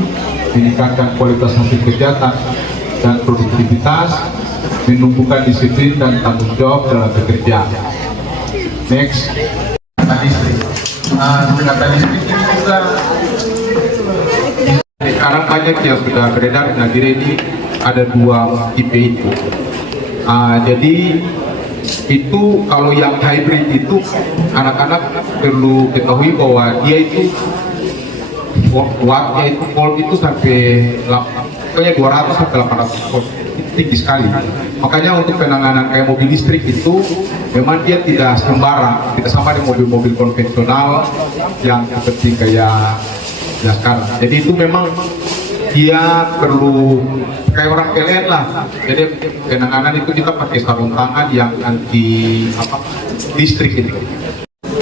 meningkatkan kualitas hasil kerja dan produktivitas, menumbuhkan disiplin dan tanggung jawab dalam bekerja. Next, listrik. Data listrik ini juga sekarang banyak yang sudah beredar di negeri ini, ada 2 tipe itu. Jadi itu kalau yang hybrid itu anak-anak perlu ketahui bahwa dia itu wattnya itu volt itu sampai pokoknya 200 sampai 800 volt, itu tinggi sekali. Makanya untuk penanganan kayak mobil listrik itu memang dia tidak sembarang, tidak sama dengan mobil-mobil konvensional yang seperti kayak ya sekarang. Jadi itu memang dia perlu kayak orang PLN lah. Jadi penanganan itu kita pakai sarung tangan yang anti listrik itu.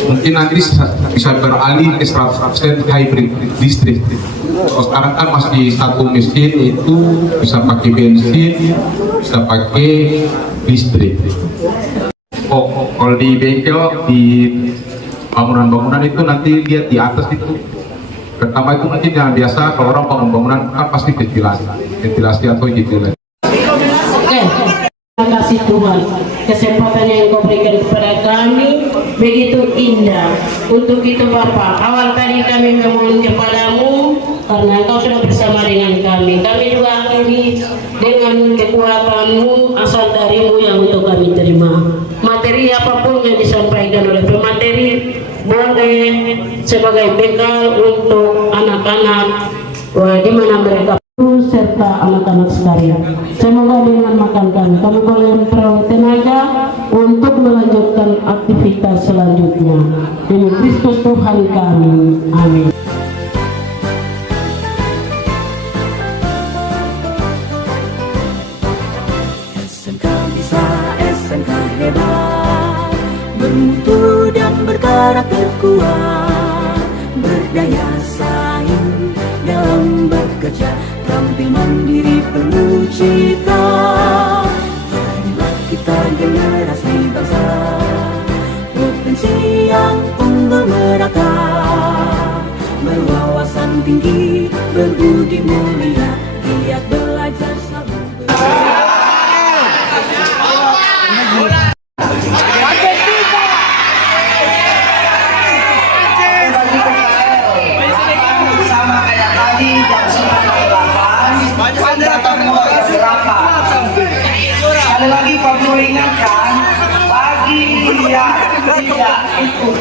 Mungkin nanti bisa beralih ke 100% hybrid listrik. Kalau sekarang kan masih satu mesin itu bisa pakai bensin, bisa pakai listrik. Kalau di bengkel, di bangunan-bangunan itu nanti lihat di atas itu. Pertama itu mungkin yang biasa kalau orang bangun-bangunan kan pasti ventilasi atau jendela. Terima kasih Tuhan, kesempatan yang Kau berikan kepada kami begitu indah. Untuk itu Bapak, awal tadi kami memohon kepadamu karena Engkau sudah bersama dengan kami. Kami juga akhiri dengan kekuatanmu asal darimu yang untuk kami terima. Materi apapun yang disampaikan oleh pemateri boleh sebagai bekal untuk anak-anak di mana mereka serta anak-anak sekalian. Semoga dengan makan kami kalian peroleh tenaga untuk melanjutkan aktivitas selanjutnya. Demi Kristus Tuhan kami. Amin. SMK bisa, SMK hebat, bermutu dan berkarakter kuat, berdaya saing dalam bekerja, tampil mandiri penuh cita. Jadilah kita generasi bangsa, potensi yang unggul merata, berwawasan tinggi, berbudi mulia, giat belajar selalu sama kayak tadi jam 9.08 datang berapa? Sekali lagi Pak Guru ingatkan, bagi dia tidak ikut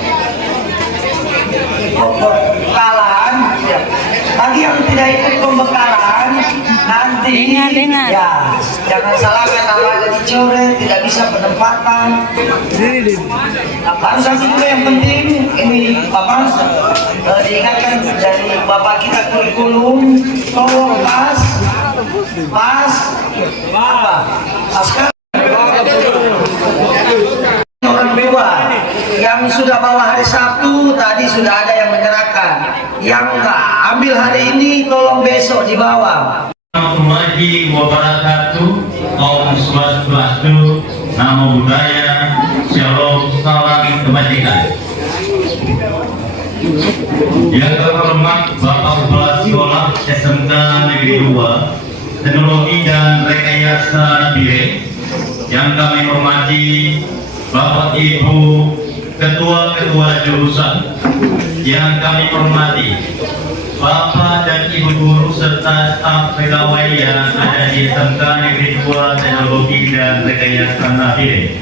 pembekalan, bagi yang tidak ikut pembekalan nanti Dengar. ya jangan salah kata lagi dicoret, tidak bisa penempatan. Nah, baru satu juga yang penting ini apa diingatkan dari bapak kita kurikulum, tolong sekarang orang tua yang sudah bawa hari Sabtu tadi sudah ada yang menyerahkan, yang enggak ambil hari ini tolong besok dibawa. Assalamualaikum warahmatullahi wabarakatuh. Om Swastiastu, Namo Buddhaya, Shalom, salam kebajikan. Yang terhormat Bapak Kepala Sekolah SMK Negeri 2 Teknologi dan Rekayasa Nabire, yang kami hormati Bapak Ibu Ketua-Ketua Jurusan, yang kami hormati Bapak dan Ibu Guru serta staf pegawai yang ada di SMK Negeri 2 Teknologi dan Rekayasa Nabire.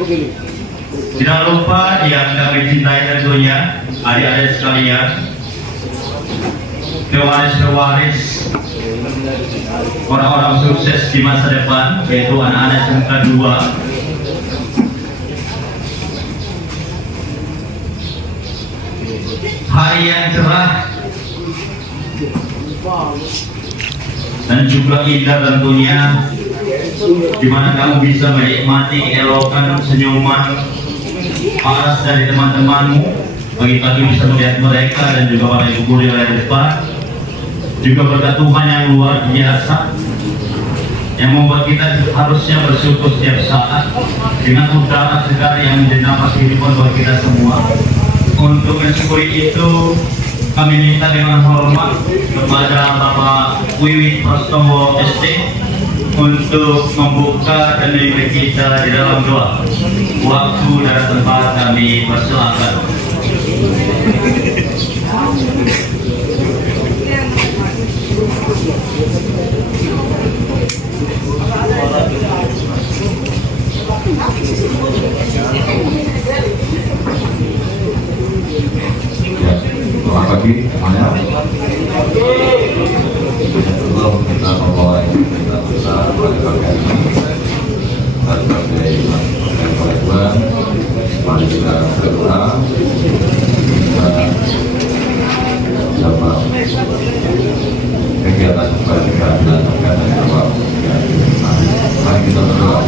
Tidak lupa yang kami cintai tentunya adik-adik sekalian, pewaris-pewaris, orang-orang sukses di masa depan, yaitu anak-anak SMK 2. Hari yang cerah dan juga indah tentunya, di mana kamu bisa menikmati keelokan senyuman paras dari teman-temanmu. Pagi-pagi bisa melihat mereka dan juga para ibu guru yang ada di depan, juga berkat Tuhan yang luar biasa yang membuat kita harusnya bersyukur setiap saat dengan udara segar yang menjadi nafas kehidupan buat kita semua. Untuk mensyukuri itu, kami minta dengan hormat kepada Bapak Wiwi Prastowo SD untuk membuka dan memimpin kita di dalam doa. Waktu dan tempat kami persilakan. Selamat pagi semuanya. Sebelum kita memulai kita besar pada pagi ini, sebagai pengetahuan, mari kita berdoa, kita bersama kegiatan kebajikan dan kegiatan awal. Mari kita berdoa.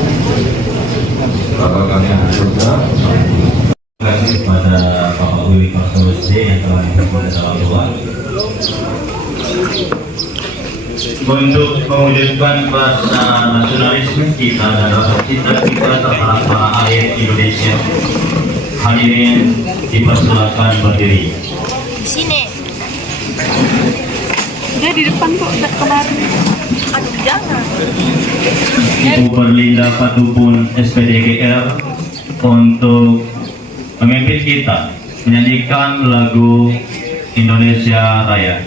Bapa kami yang di surga, terima kasih kepada Bapak Wiwi Prastowo yang telah memimpin dalam doa. Untuk mewujudkan rasa nasionalisme kita dan rasa cinta kita terhadap tanah air Indonesia, hadirin dipersilakan berdiri. Di sini. Dia di depan kok kemarin. Aduh, jangan. Ibu Berlinda Patupun SPDGR untuk memimpin kita menyanyikan lagu Indonesia Raya.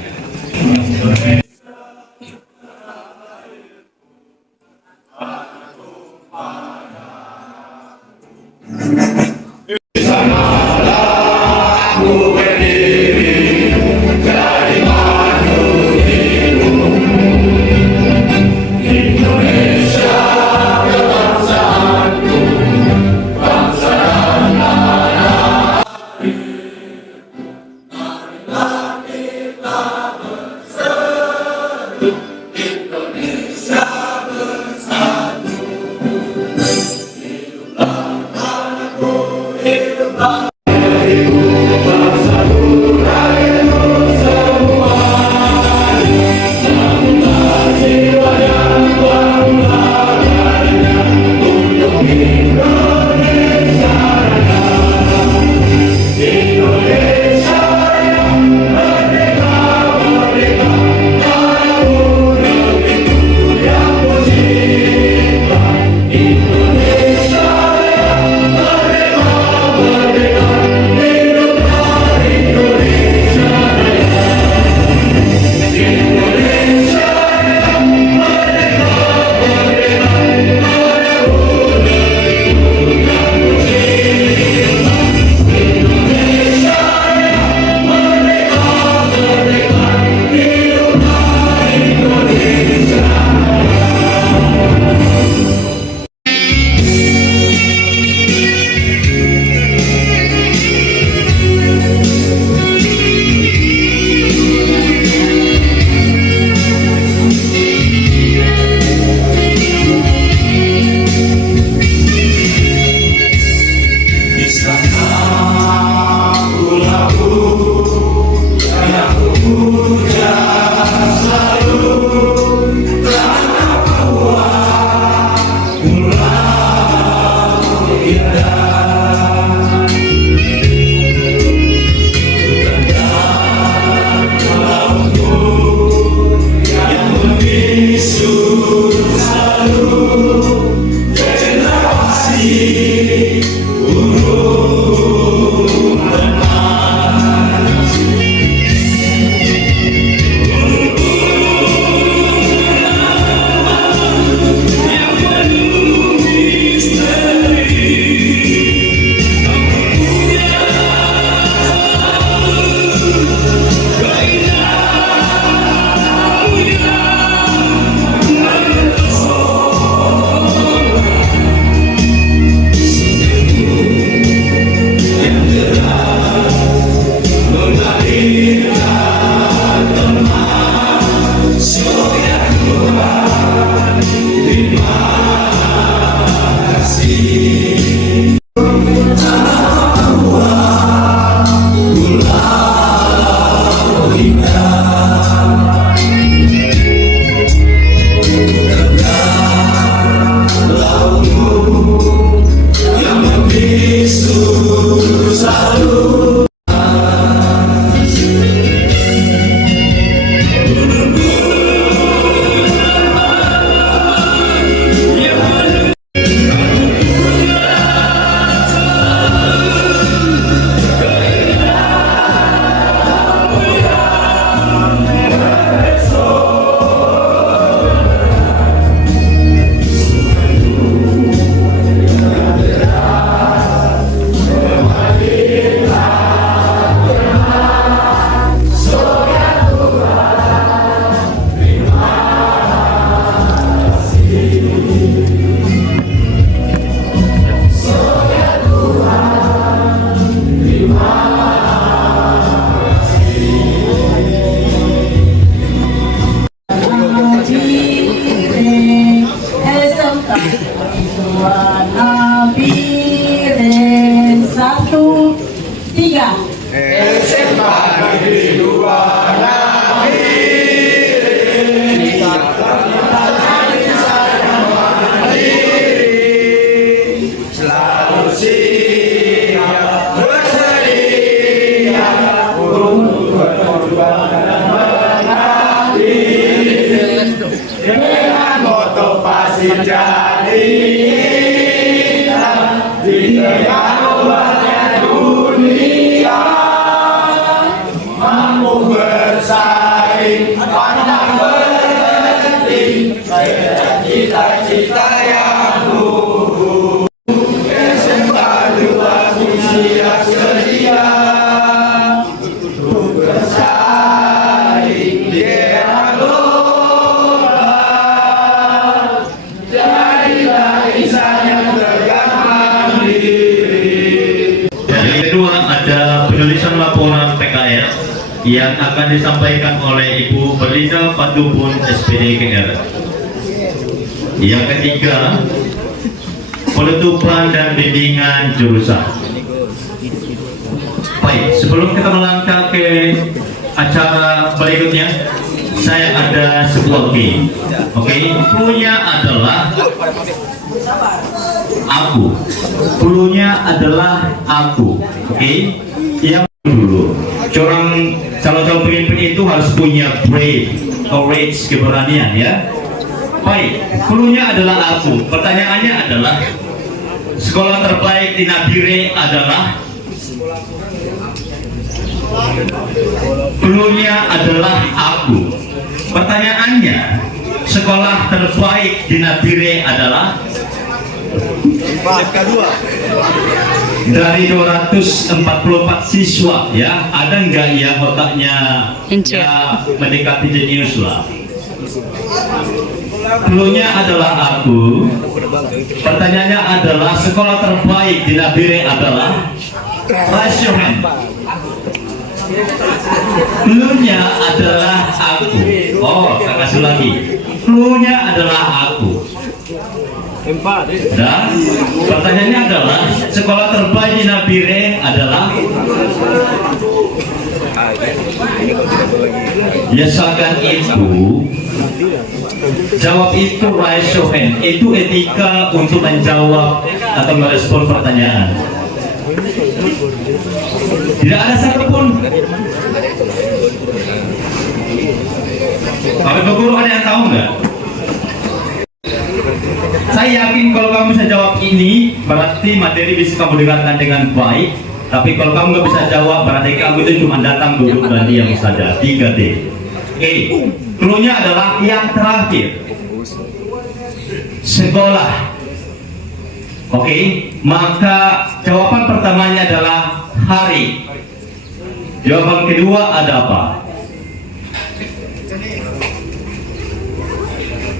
Indonesia yang merdeka, merdeka. 3. SMA Negeri 2 selalu siap bersedia untuk berjuang dan mengabdi dengan moto pasti jadi di tengah obatnya dunia, mampu bersaing pandang berhenti cita-cita yang luhur. SMA 2 siap sedia untuk bersaing di era global. Jadilah insan yang tegak mandiri. Yang kedua ada penulisan laporan PKR yang akan disampaikan oleh Ibu Berlina Pandupun SPD GR. Yang ketiga, penutupan dan bimbingan jurusan. Baik, sebelum kita melangkah ke acara berikutnya, saya ada sebuah game. Oke, clue-nya adalah aku. Clue-nya adalah aku. Oke, yang dulu, calon-calon pemimpin itu harus punya brave, courage, keberanian ya. Baik, clue-nya adalah aku. Pertanyaannya adalah sekolah terbaik di Nabire adalah. Clue-nya adalah aku. Pertanyaannya, sekolah terbaik di Nabire adalah. Dari 244 siswa ya, ada nggak yang otaknya ya mendekati jenius lah. Clue-nya adalah aku. Pertanyaannya adalah sekolah terbaik di Nabire adalah. Raise your hand. Clue-nya adalah aku. Oh, saya kasih lagi. Clue-nya adalah aku. Dan pertanyaannya adalah sekolah terbaik di Nabire adalah. Ya silakan Ibu jawab itu, raise your hand. Itu etika untuk menjawab atau merespon pertanyaan. Tidak ada satupun. Bapak guru ada yang tahu nggak? Saya yakin kalau kamu bisa jawab ini, berarti materi bisa kamu dengarkan dengan baik. Tapi kalau kamu nggak bisa jawab, berarti kamu itu cuma datang duduk dan diam saja. 3D. Oke, clue-nya adalah yang terakhir. Sekolah. Oke, maka jawaban pertamanya adalah hari. Jawaban kedua ada apa?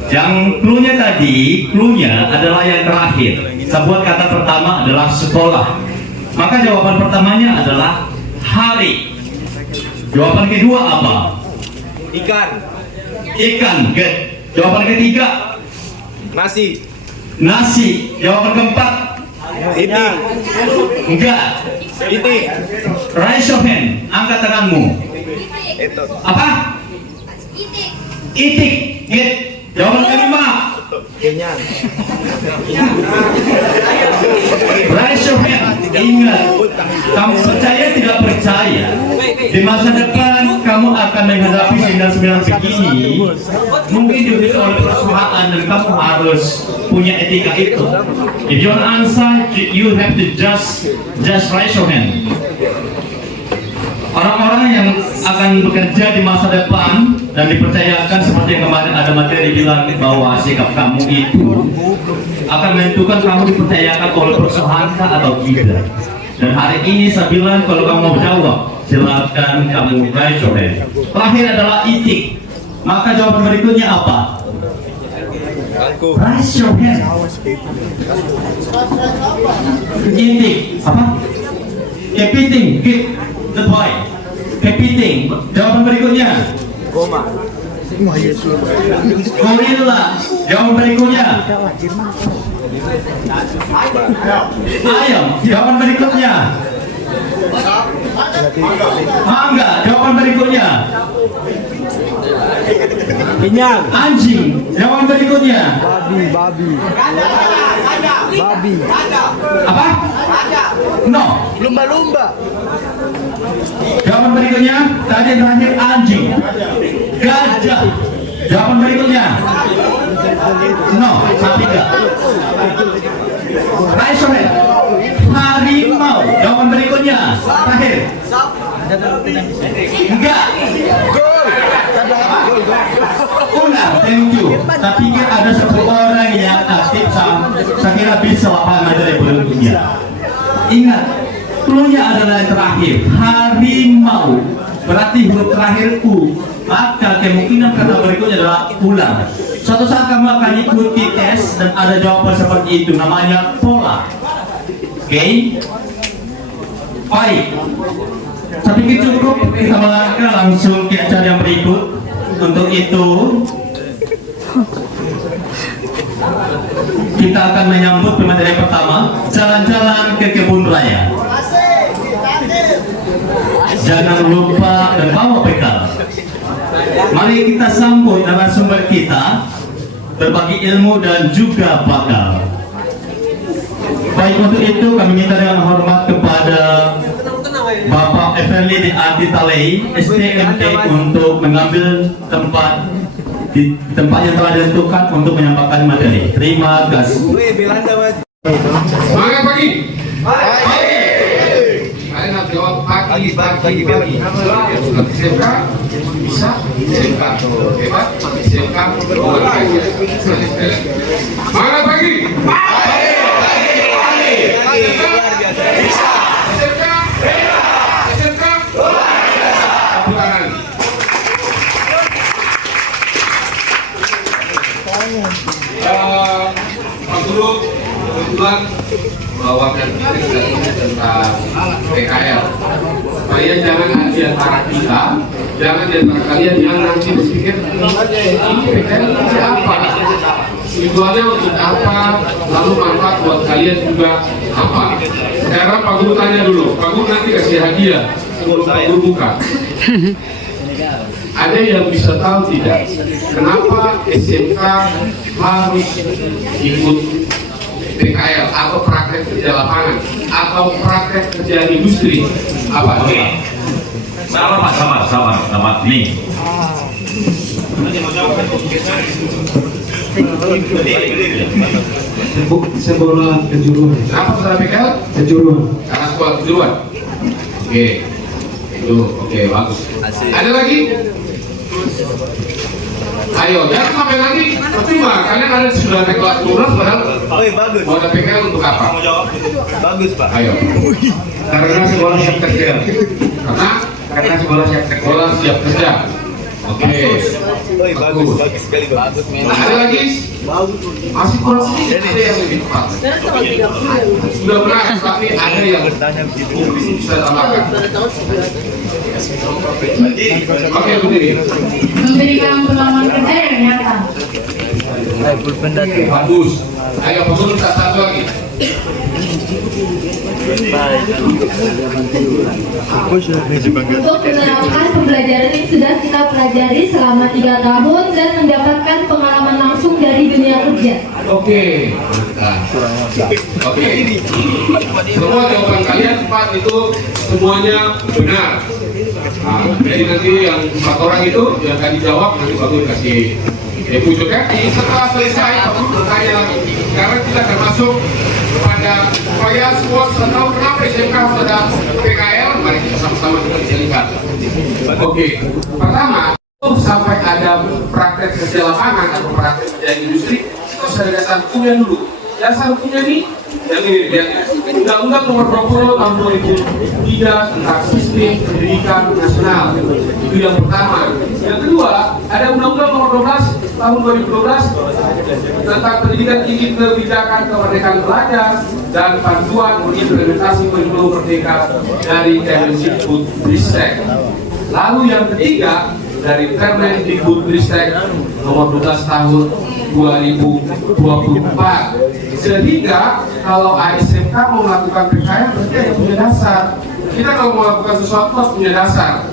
Yang clue-nya tadi, clue-nya adalah yang terakhir. Sebuah kata pertama adalah sekolah. Maka jawaban pertamanya adalah hari. Jawaban kedua apa? Ikan. Ikan. Good. Jawaban ketiga? Nasi. Nasi. Jawaban keempat? Itik. Enggak. Itik. Raise your hand. Angkat tanganmu. Apa? Itik. Good. Jawaban kelima? Kenyang. Raise your hand. Ingat, kamu percaya tidak percaya, di masa depan kamu akan menghadapi seminar-seminar begini, mungkin diuji oleh perusahaan dan kamu harus punya etika itu. If you want answer, you have to just raise your hand. Orang-orang yang akan bekerja di masa depan dan dipercayakan seperti yang kemarin ada materi bilang bahwa sikap kamu itu akan menentukan kamu dipercayakan oleh perusahaan atau tidak. Dan hari ini saya bilang kalau kamu mau jawab, silakan kamu raise your hand. Terakhir adalah itik. Maka jawaban berikutnya apa? Raise your hand. Itik apa? Kepiting. The point. Kepiting. Jawaban berikutnya. Gorilla. Jawaban berikutnya. Ayam. Jawaban berikutnya. Mangga. Jawaban berikutnya. Kenyang. Anjing. Jawaban berikutnya. Babi. Apa? No. Lumba. Jawaban berikutnya. Tadi yang terakhir anjing. Gajah. Jawaban berikutnya. No. Sapi enggak. Right, sore. Harimau. Jawaban berikutnya. Terakhir. Enggak. Ular. Thank you. Saya pikir ada 10 orang yang aktif. Saya kira bisa lapangan dari berikutnya. Ingat, cluenya adalah yang terakhir. Harimau. Berarti huruf terakhir U. Maka kemungkinan kata berikutnya adalah ular. Suatu saat kamu akan ikuti tes dan ada jawaban seperti itu. Namanya pola. Oke? Baik. Saya pikir cukup, kita melangkah langsung ke acara yang berikut. Untuk itu kita akan menyambut pemateri pertama, jalan-jalan ke kebun raya. Jangan lupa dan bawa bekal. Mari kita sambut narasumber kita, berbagi ilmu dan juga bakal. Baik, untuk itu kami minta dengan hormat kepada Bapak Everly di Arti Talei STMT untuk mengambil tempat di tempat yang telah ditentukan untuk menyampaikan materi. Terima kasih. Semangat pagi. Kalian harus jawab pagi. SMK bisa, SMK hebat, SMK semangat pagi. Pak Guru kebetulan membawakan tentang PKL. Supaya jangan di antara kita, jangan di antara kalian yang nanti berpikir ini PKL itu apa? Tujuannya untuk apa? Lalu manfaat buat kalian juga apa? Sekarang Pak Guru tanya dulu. Pak Guru nanti kasih hadiah sebelum Pak Guru buka. Ada yang bisa tahu tidak kenapa SMK harus ikut PKL atau praktek kerja lapangan atau praktek kerja industri? Apa? Oke. Sabar Pak, sabar. Nih. Sekolah kejuruan. Kenapa sekolah PKL? Kejuruan. Karena sekolah kejuruan. Oke. Itu oke, bagus. Ada lagi? Ayo, jangan sampai nanti percuma. Kalian ada sudah naik kelas 12 padahal mau ada PKL untuk apa? Bagus, Pak. Ayo. Karena sekolah siap kerja. Karena sekolah siap kerja. Oke. Bagus sekali, bagus. Ada lagi? Masih kurang sedikit, ada yang lebih tepat. Sudah benar, tapi ada yang bisa tambahkan. Oke, berdiri. Memberikan pengalaman kerja yang nyata. Bagus. Ayo, Pak Guru minta satu lagi. Untuk menerapkan pembelajaran yang sudah kita pelajari selama 3 tahun dan mendapatkan pengalaman langsung dari dunia kerja. Oke. Oke. Semua jawaban kalian 4 itu semuanya benar. Nah, jadi nanti yang 4 orang itu yang tadi jawab nanti Pak Guru kasih pujukan. Setelah selesai Pak Guru bertanya lagi. Karena kita akan masuk kepada supaya semua sudah tahu kenapa SMK harus ada PKL. Mari kita sama-sama kita bisa lihat. Oke. Pertama, sampai ada praktek kerja lapangan atau praktek kerja industri itu harus ada dasar hukumnya dulu. Dasar hukumnya ini yang ini lihat, Undang-Undang Nomor 20 Tahun 2003 tentang Sistem Pendidikan Nasional. Itu yang pertama. Yang kedua, ada Undang-Undang Nomor 12 Tahun 2012 tentang Pendidikan Tinggi, Kebijakan Kemerdekaan Belajar dan Bantuan Implementasi Kurikulum Merdeka dari Kemendikbudristek. Lalu yang ketiga dari Kemendikbudristek Nomor 12 Tahun 2024. Sehingga kalau ASMK mau melakukan PKL berarti ada punya dasar. kita kalau melakukan sesuatu harus punya dasar.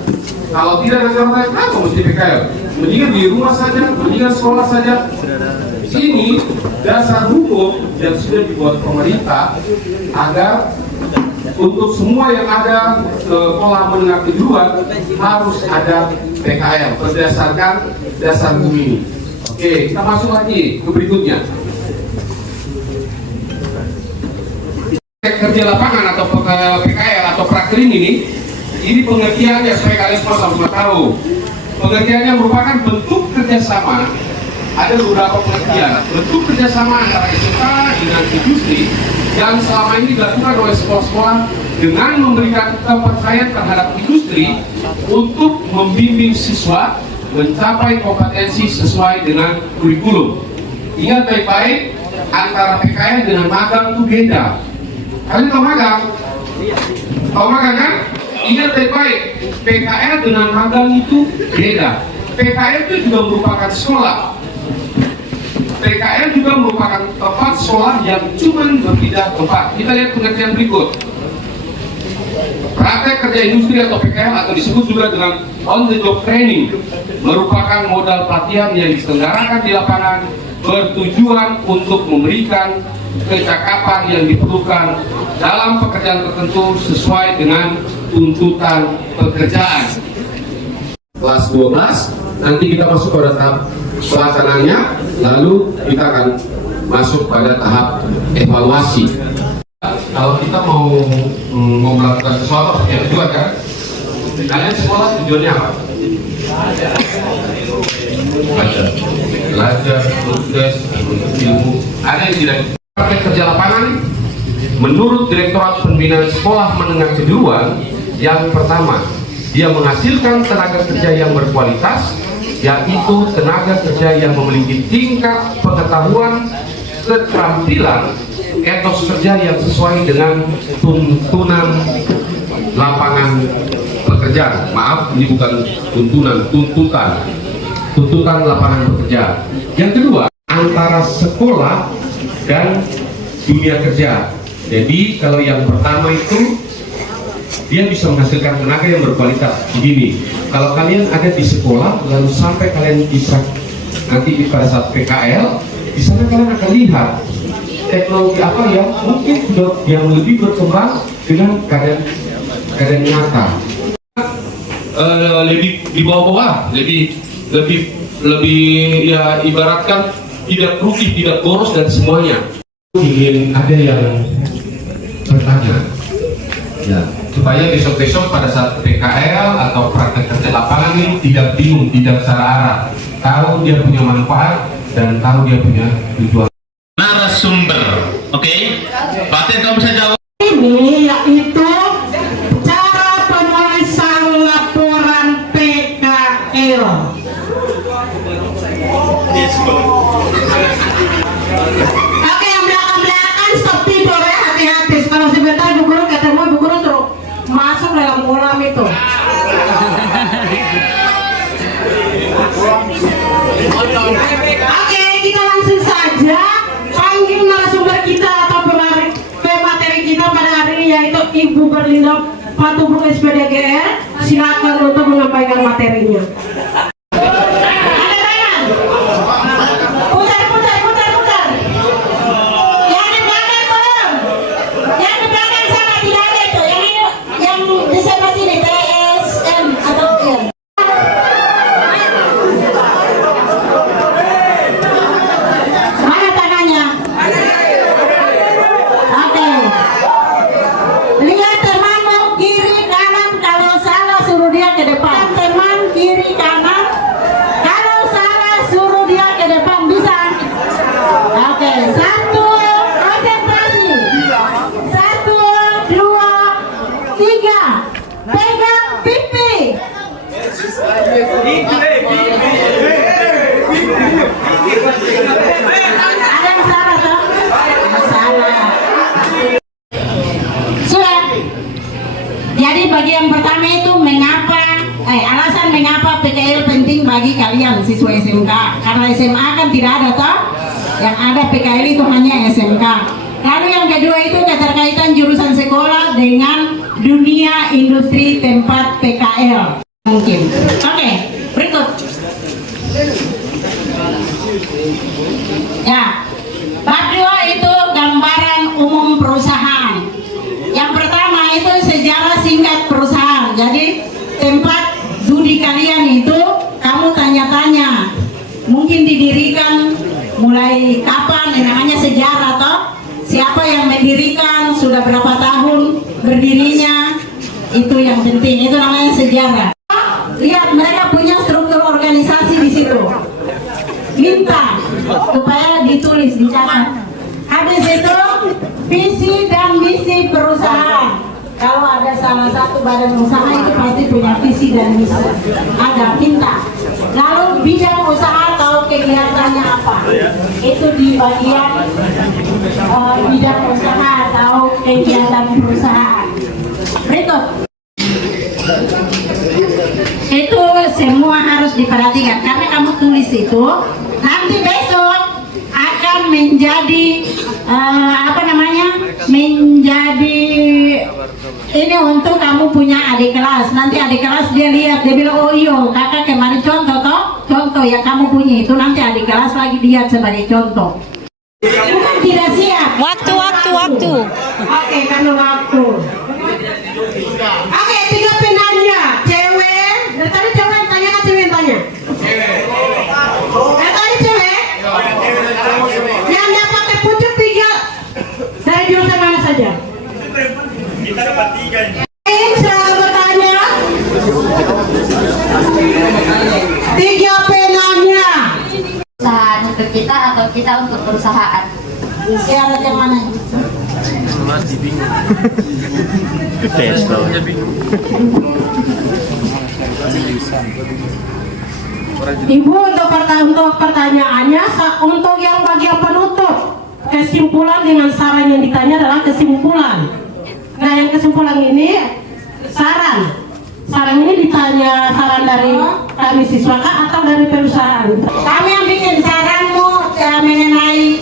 Kalau tidak ada dasar, kenapa mesti PKL? Mendingan di rumah saja, mendingan sekolah saja. Ini dasar hukum yang sudah dibuat pemerintah agar untuk semua yang ada sekolah menengah kejuruan harus ada PKL berdasarkan dasar hukum ini. Oke, kita masuk lagi ke berikutnya. Kerja lapangan atau PKL atau prakterin ini pengertiannya supaya kalian semua sama-sama tahu. Pengertiannya merupakan bentuk kerjasama. Ada beberapa pengertian bentuk kerjasama antara SMK dengan industri yang selama ini dilakukan oleh sekolah-sekolah dengan memberikan kepercayaan terhadap industri untuk membimbing siswa mencapai kompetensi sesuai dengan kurikulum. Ingat baik-baik, antara PKL dengan magang itu beda. Kalian tahu magang? Tahu magang kan? Ingat baik-baik, PKL dengan magang itu beda. PKL itu juga merupakan sekolah. PKL juga merupakan tempat sekolah yang cuma berpindah tempat. Kita lihat pengertian berikut. Praktek kerja industri atau PKL atau disebut juga dengan on the job training merupakan modal pelatihan yang diselenggarakan di lapangan bertujuan untuk memberikan kecakapan yang diperlukan dalam pekerjaan tertentu sesuai dengan tuntutan pekerjaan. Kelas 12 nanti kita masuk pada tahap pelaksanaannya, lalu kita akan masuk pada tahap evaluasi. Kalau kita mau melakukan sesuatu harus punya tujuan kan? Kalian sekolah tujuannya apa? Belajar, tugas, ilmu. Ada yang tidak pakai kerja lapangan? Menurut Direktorat Pembinaan Sekolah Menengah Kejuruan, yang pertama, dia menghasilkan tenaga kerja yang berkualitas, yaitu tenaga kerja yang memiliki tingkat pengetahuan, keterampilan, etos kerja yang sesuai dengan tuntunan lapangan pekerjaan. Maaf, ini bukan tuntutan lapangan pekerjaan. Yang kedua, antara sekolah dan dunia kerja. Jadi kalau yang pertama itu dia bisa menghasilkan tenaga yang berkualitas. Begini, kalau kalian ada di sekolah lalu sampai kalian bisa nanti pada saat PKL, di sana kalian akan lihat teknologi apa yang mungkin sudah yang lebih berkembang dengan keadaan nyata. Lebih di bawah-bawah, lebih ya ibaratkan tidak rugi, tidak boros dan semuanya. Ingin ada yang bertanya, ya, supaya besok-besok pada saat PKL atau praktek kerja lapangan ini tidak bingung, tidak salah arah, tahu dia punya manfaat dan tahu dia punya tujuan. Narasumber, oke? Paten kamu bisa jawab. Ini yaitu cara penulisan laporan PKL. Oke, yang belakang-belakang stop tidur ya, hati-hati. Kalau sebentar Bu Guru ketemu, Bu Guru suruh masuk dalam kolam itu. Oke, kita langsung saja panggil narasumber kita atau pemateri kita pada hari ini, yaitu Ibu Berlinda Patubung SPDGR. Silakan untuk menyampaikan materinya. Jadi bagian pertama itu alasan mengapa PKL penting bagi kalian siswa SMK. Karena SMA kan tidak ada toh, yang ada PKL itu hanya SMK. Lalu yang kedua itu keterkaitan jurusan sekolah dengan dunia industri tempat PKL mungkin. Oke, berikut. Ya, bab 2 itu gambaran umum perusahaan. Yang pertama itu sejarah singkat perusahaan. Jadi tempat studi kalian itu kamu tanya-tanya, mungkin didirikan mulai kapan, namanya sejarah toh. Siapa yang mendirikan, sudah berapa tahun berdirinya, itu yang penting, itu namanya sejarah. Lihat mereka punya struktur organisasi di situ. Minta supaya ditulis, dicatat. Habis itu visi dan misi perusahaan. Kalau ada salah satu badan usaha itu pasti punya visi dan misi. Ada, minta. Lalu bidang usaha atau kegiatannya apa? Itu di bagian bidang usaha atau kegiatan perusahaan. Berikut. Itu semua harus diperhatikan karena kamu tulis itu nanti besok akan menjadi menjadi ini untuk kamu punya adik kelas. Nanti adik kelas dia lihat, dia bilang, oh iya kakak kemarin contoh toh, contoh yang kamu punya itu nanti adik kelas lagi lihat sebagai contoh. Bukan tidak siap. Waktu. Oke, karena waktu. Oke, 3 penanya. Cewek. Dari tadi cewek yang tanya, cewek yang tanya. Dari tadi cewek. Yang dapat terpucuk 3 dari jurusan mana saja? Kita dapat 3. Silakan bertanya. 3 penanya. Perusahaan untuk kita atau kita untuk perusahaan? Syarat yang mana? Ibu untuk pertanyaannya, untuk yang bagian penutup, kesimpulan dengan saran yang ditanya adalah kesimpulan. Nah, yang kesimpulan ini saran ini ditanya saran dari kami siswa atau dari perusahaan. Kami yang bikin saranmu mengenai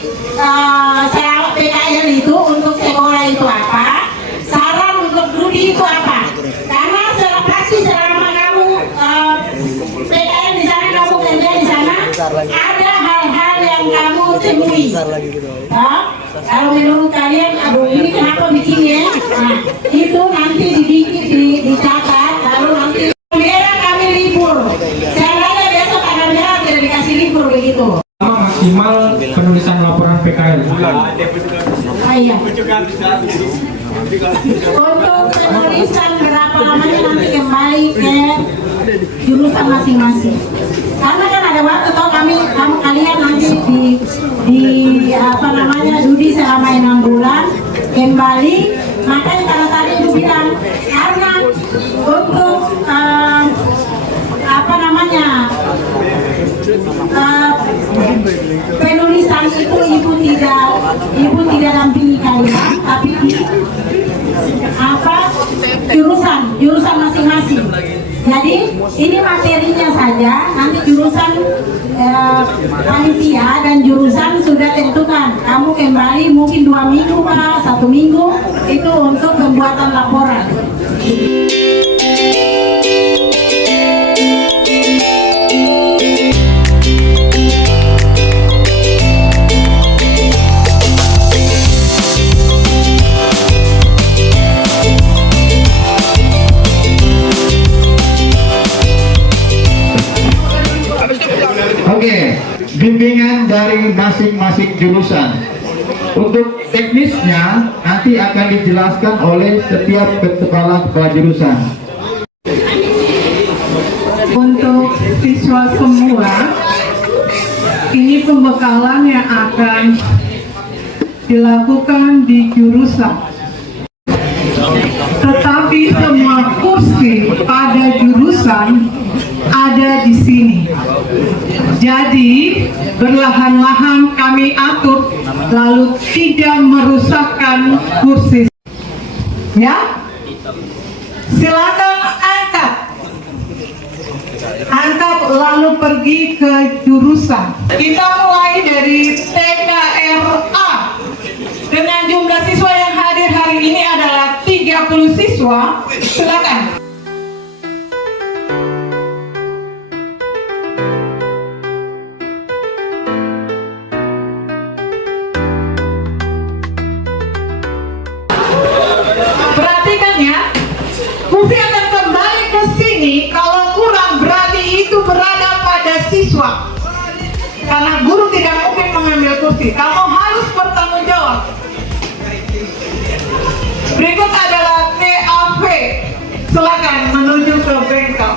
PKL itu untuk sekolah itu apa? Saran untuk studi itu apa? Karena pasti selama kamu PKL di sana, kamu kerja di sana, ada hal-hal yang kamu temui. Kalau menurut kalian, aduh ini kenapa bikinnya? Nah, itu nanti dicatat, lalu nanti merah kami libur. Saya rasa besok tanggal merah tidak dikasih libur begitu. Maksimal penulisan laporan PKL bulan. Iya. Untuk penulisan berapa lamanya nanti kembali ke jurusan masing-masing. Karena kan ada waktu toh kalian nanti studi selama 6 bulan kembali. Makanya kalau tadi itu bilang karena untuk penulisan itu ibu tidak dampingi kalian, tapi jurusan masing-masing. Jadi ini materinya saja, nanti jurusan panitia dan jurusan sudah tentukan. Kamu kembali mungkin 2 minggu Pak, 1 minggu itu untuk pembuatan laporan. Oke, bimbingan dari masing-masing jurusan. Untuk teknisnya nanti akan dijelaskan oleh setiap kepala jurusan. Untuk siswa semua, ini pembekalan yang akan dilakukan di jurusan. Tetapi semua kursi pada jurusan ada di sini. Jadi berlahan-lahan kami atur lalu tidak merusakkan kursi. Ya, silakan angkat lalu pergi ke jurusan. Kita mulai dari TKRA dengan jumlah siswa yang hadir hari ini adalah 30. 50 siswa, silakan. Perhatikan ya, Mufi akan kembali ke sini kalau kurang berarti itu berada pada siswa. Karena guru tidak mungkin mengambil kursi, kamu harus bertanggung jawab. Berikut adalah TAV, silakan menuju ke bengkel.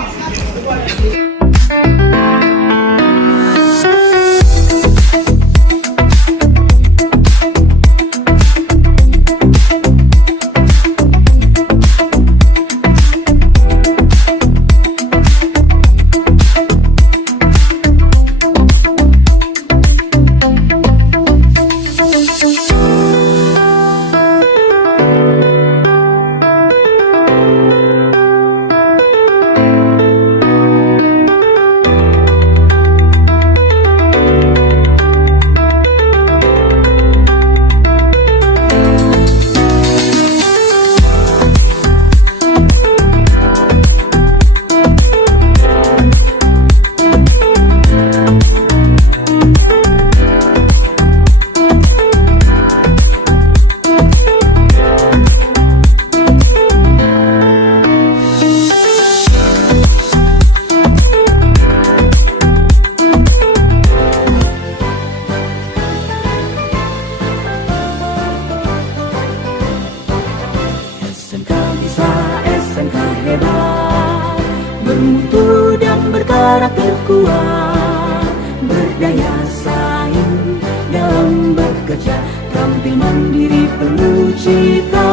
SMK bisa, SMK hebat, bermutu dan berkarakter kuat, berdaya saing dalam bekerja, tampil mandiri penuh cita.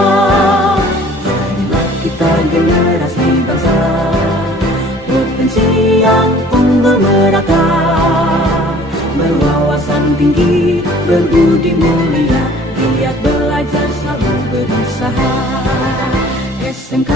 Marilah kita generasi bangsa, potensi yang unggul merata, berwawasan tinggi, berbudi mulia, giat belajar selalu berusaha. SMK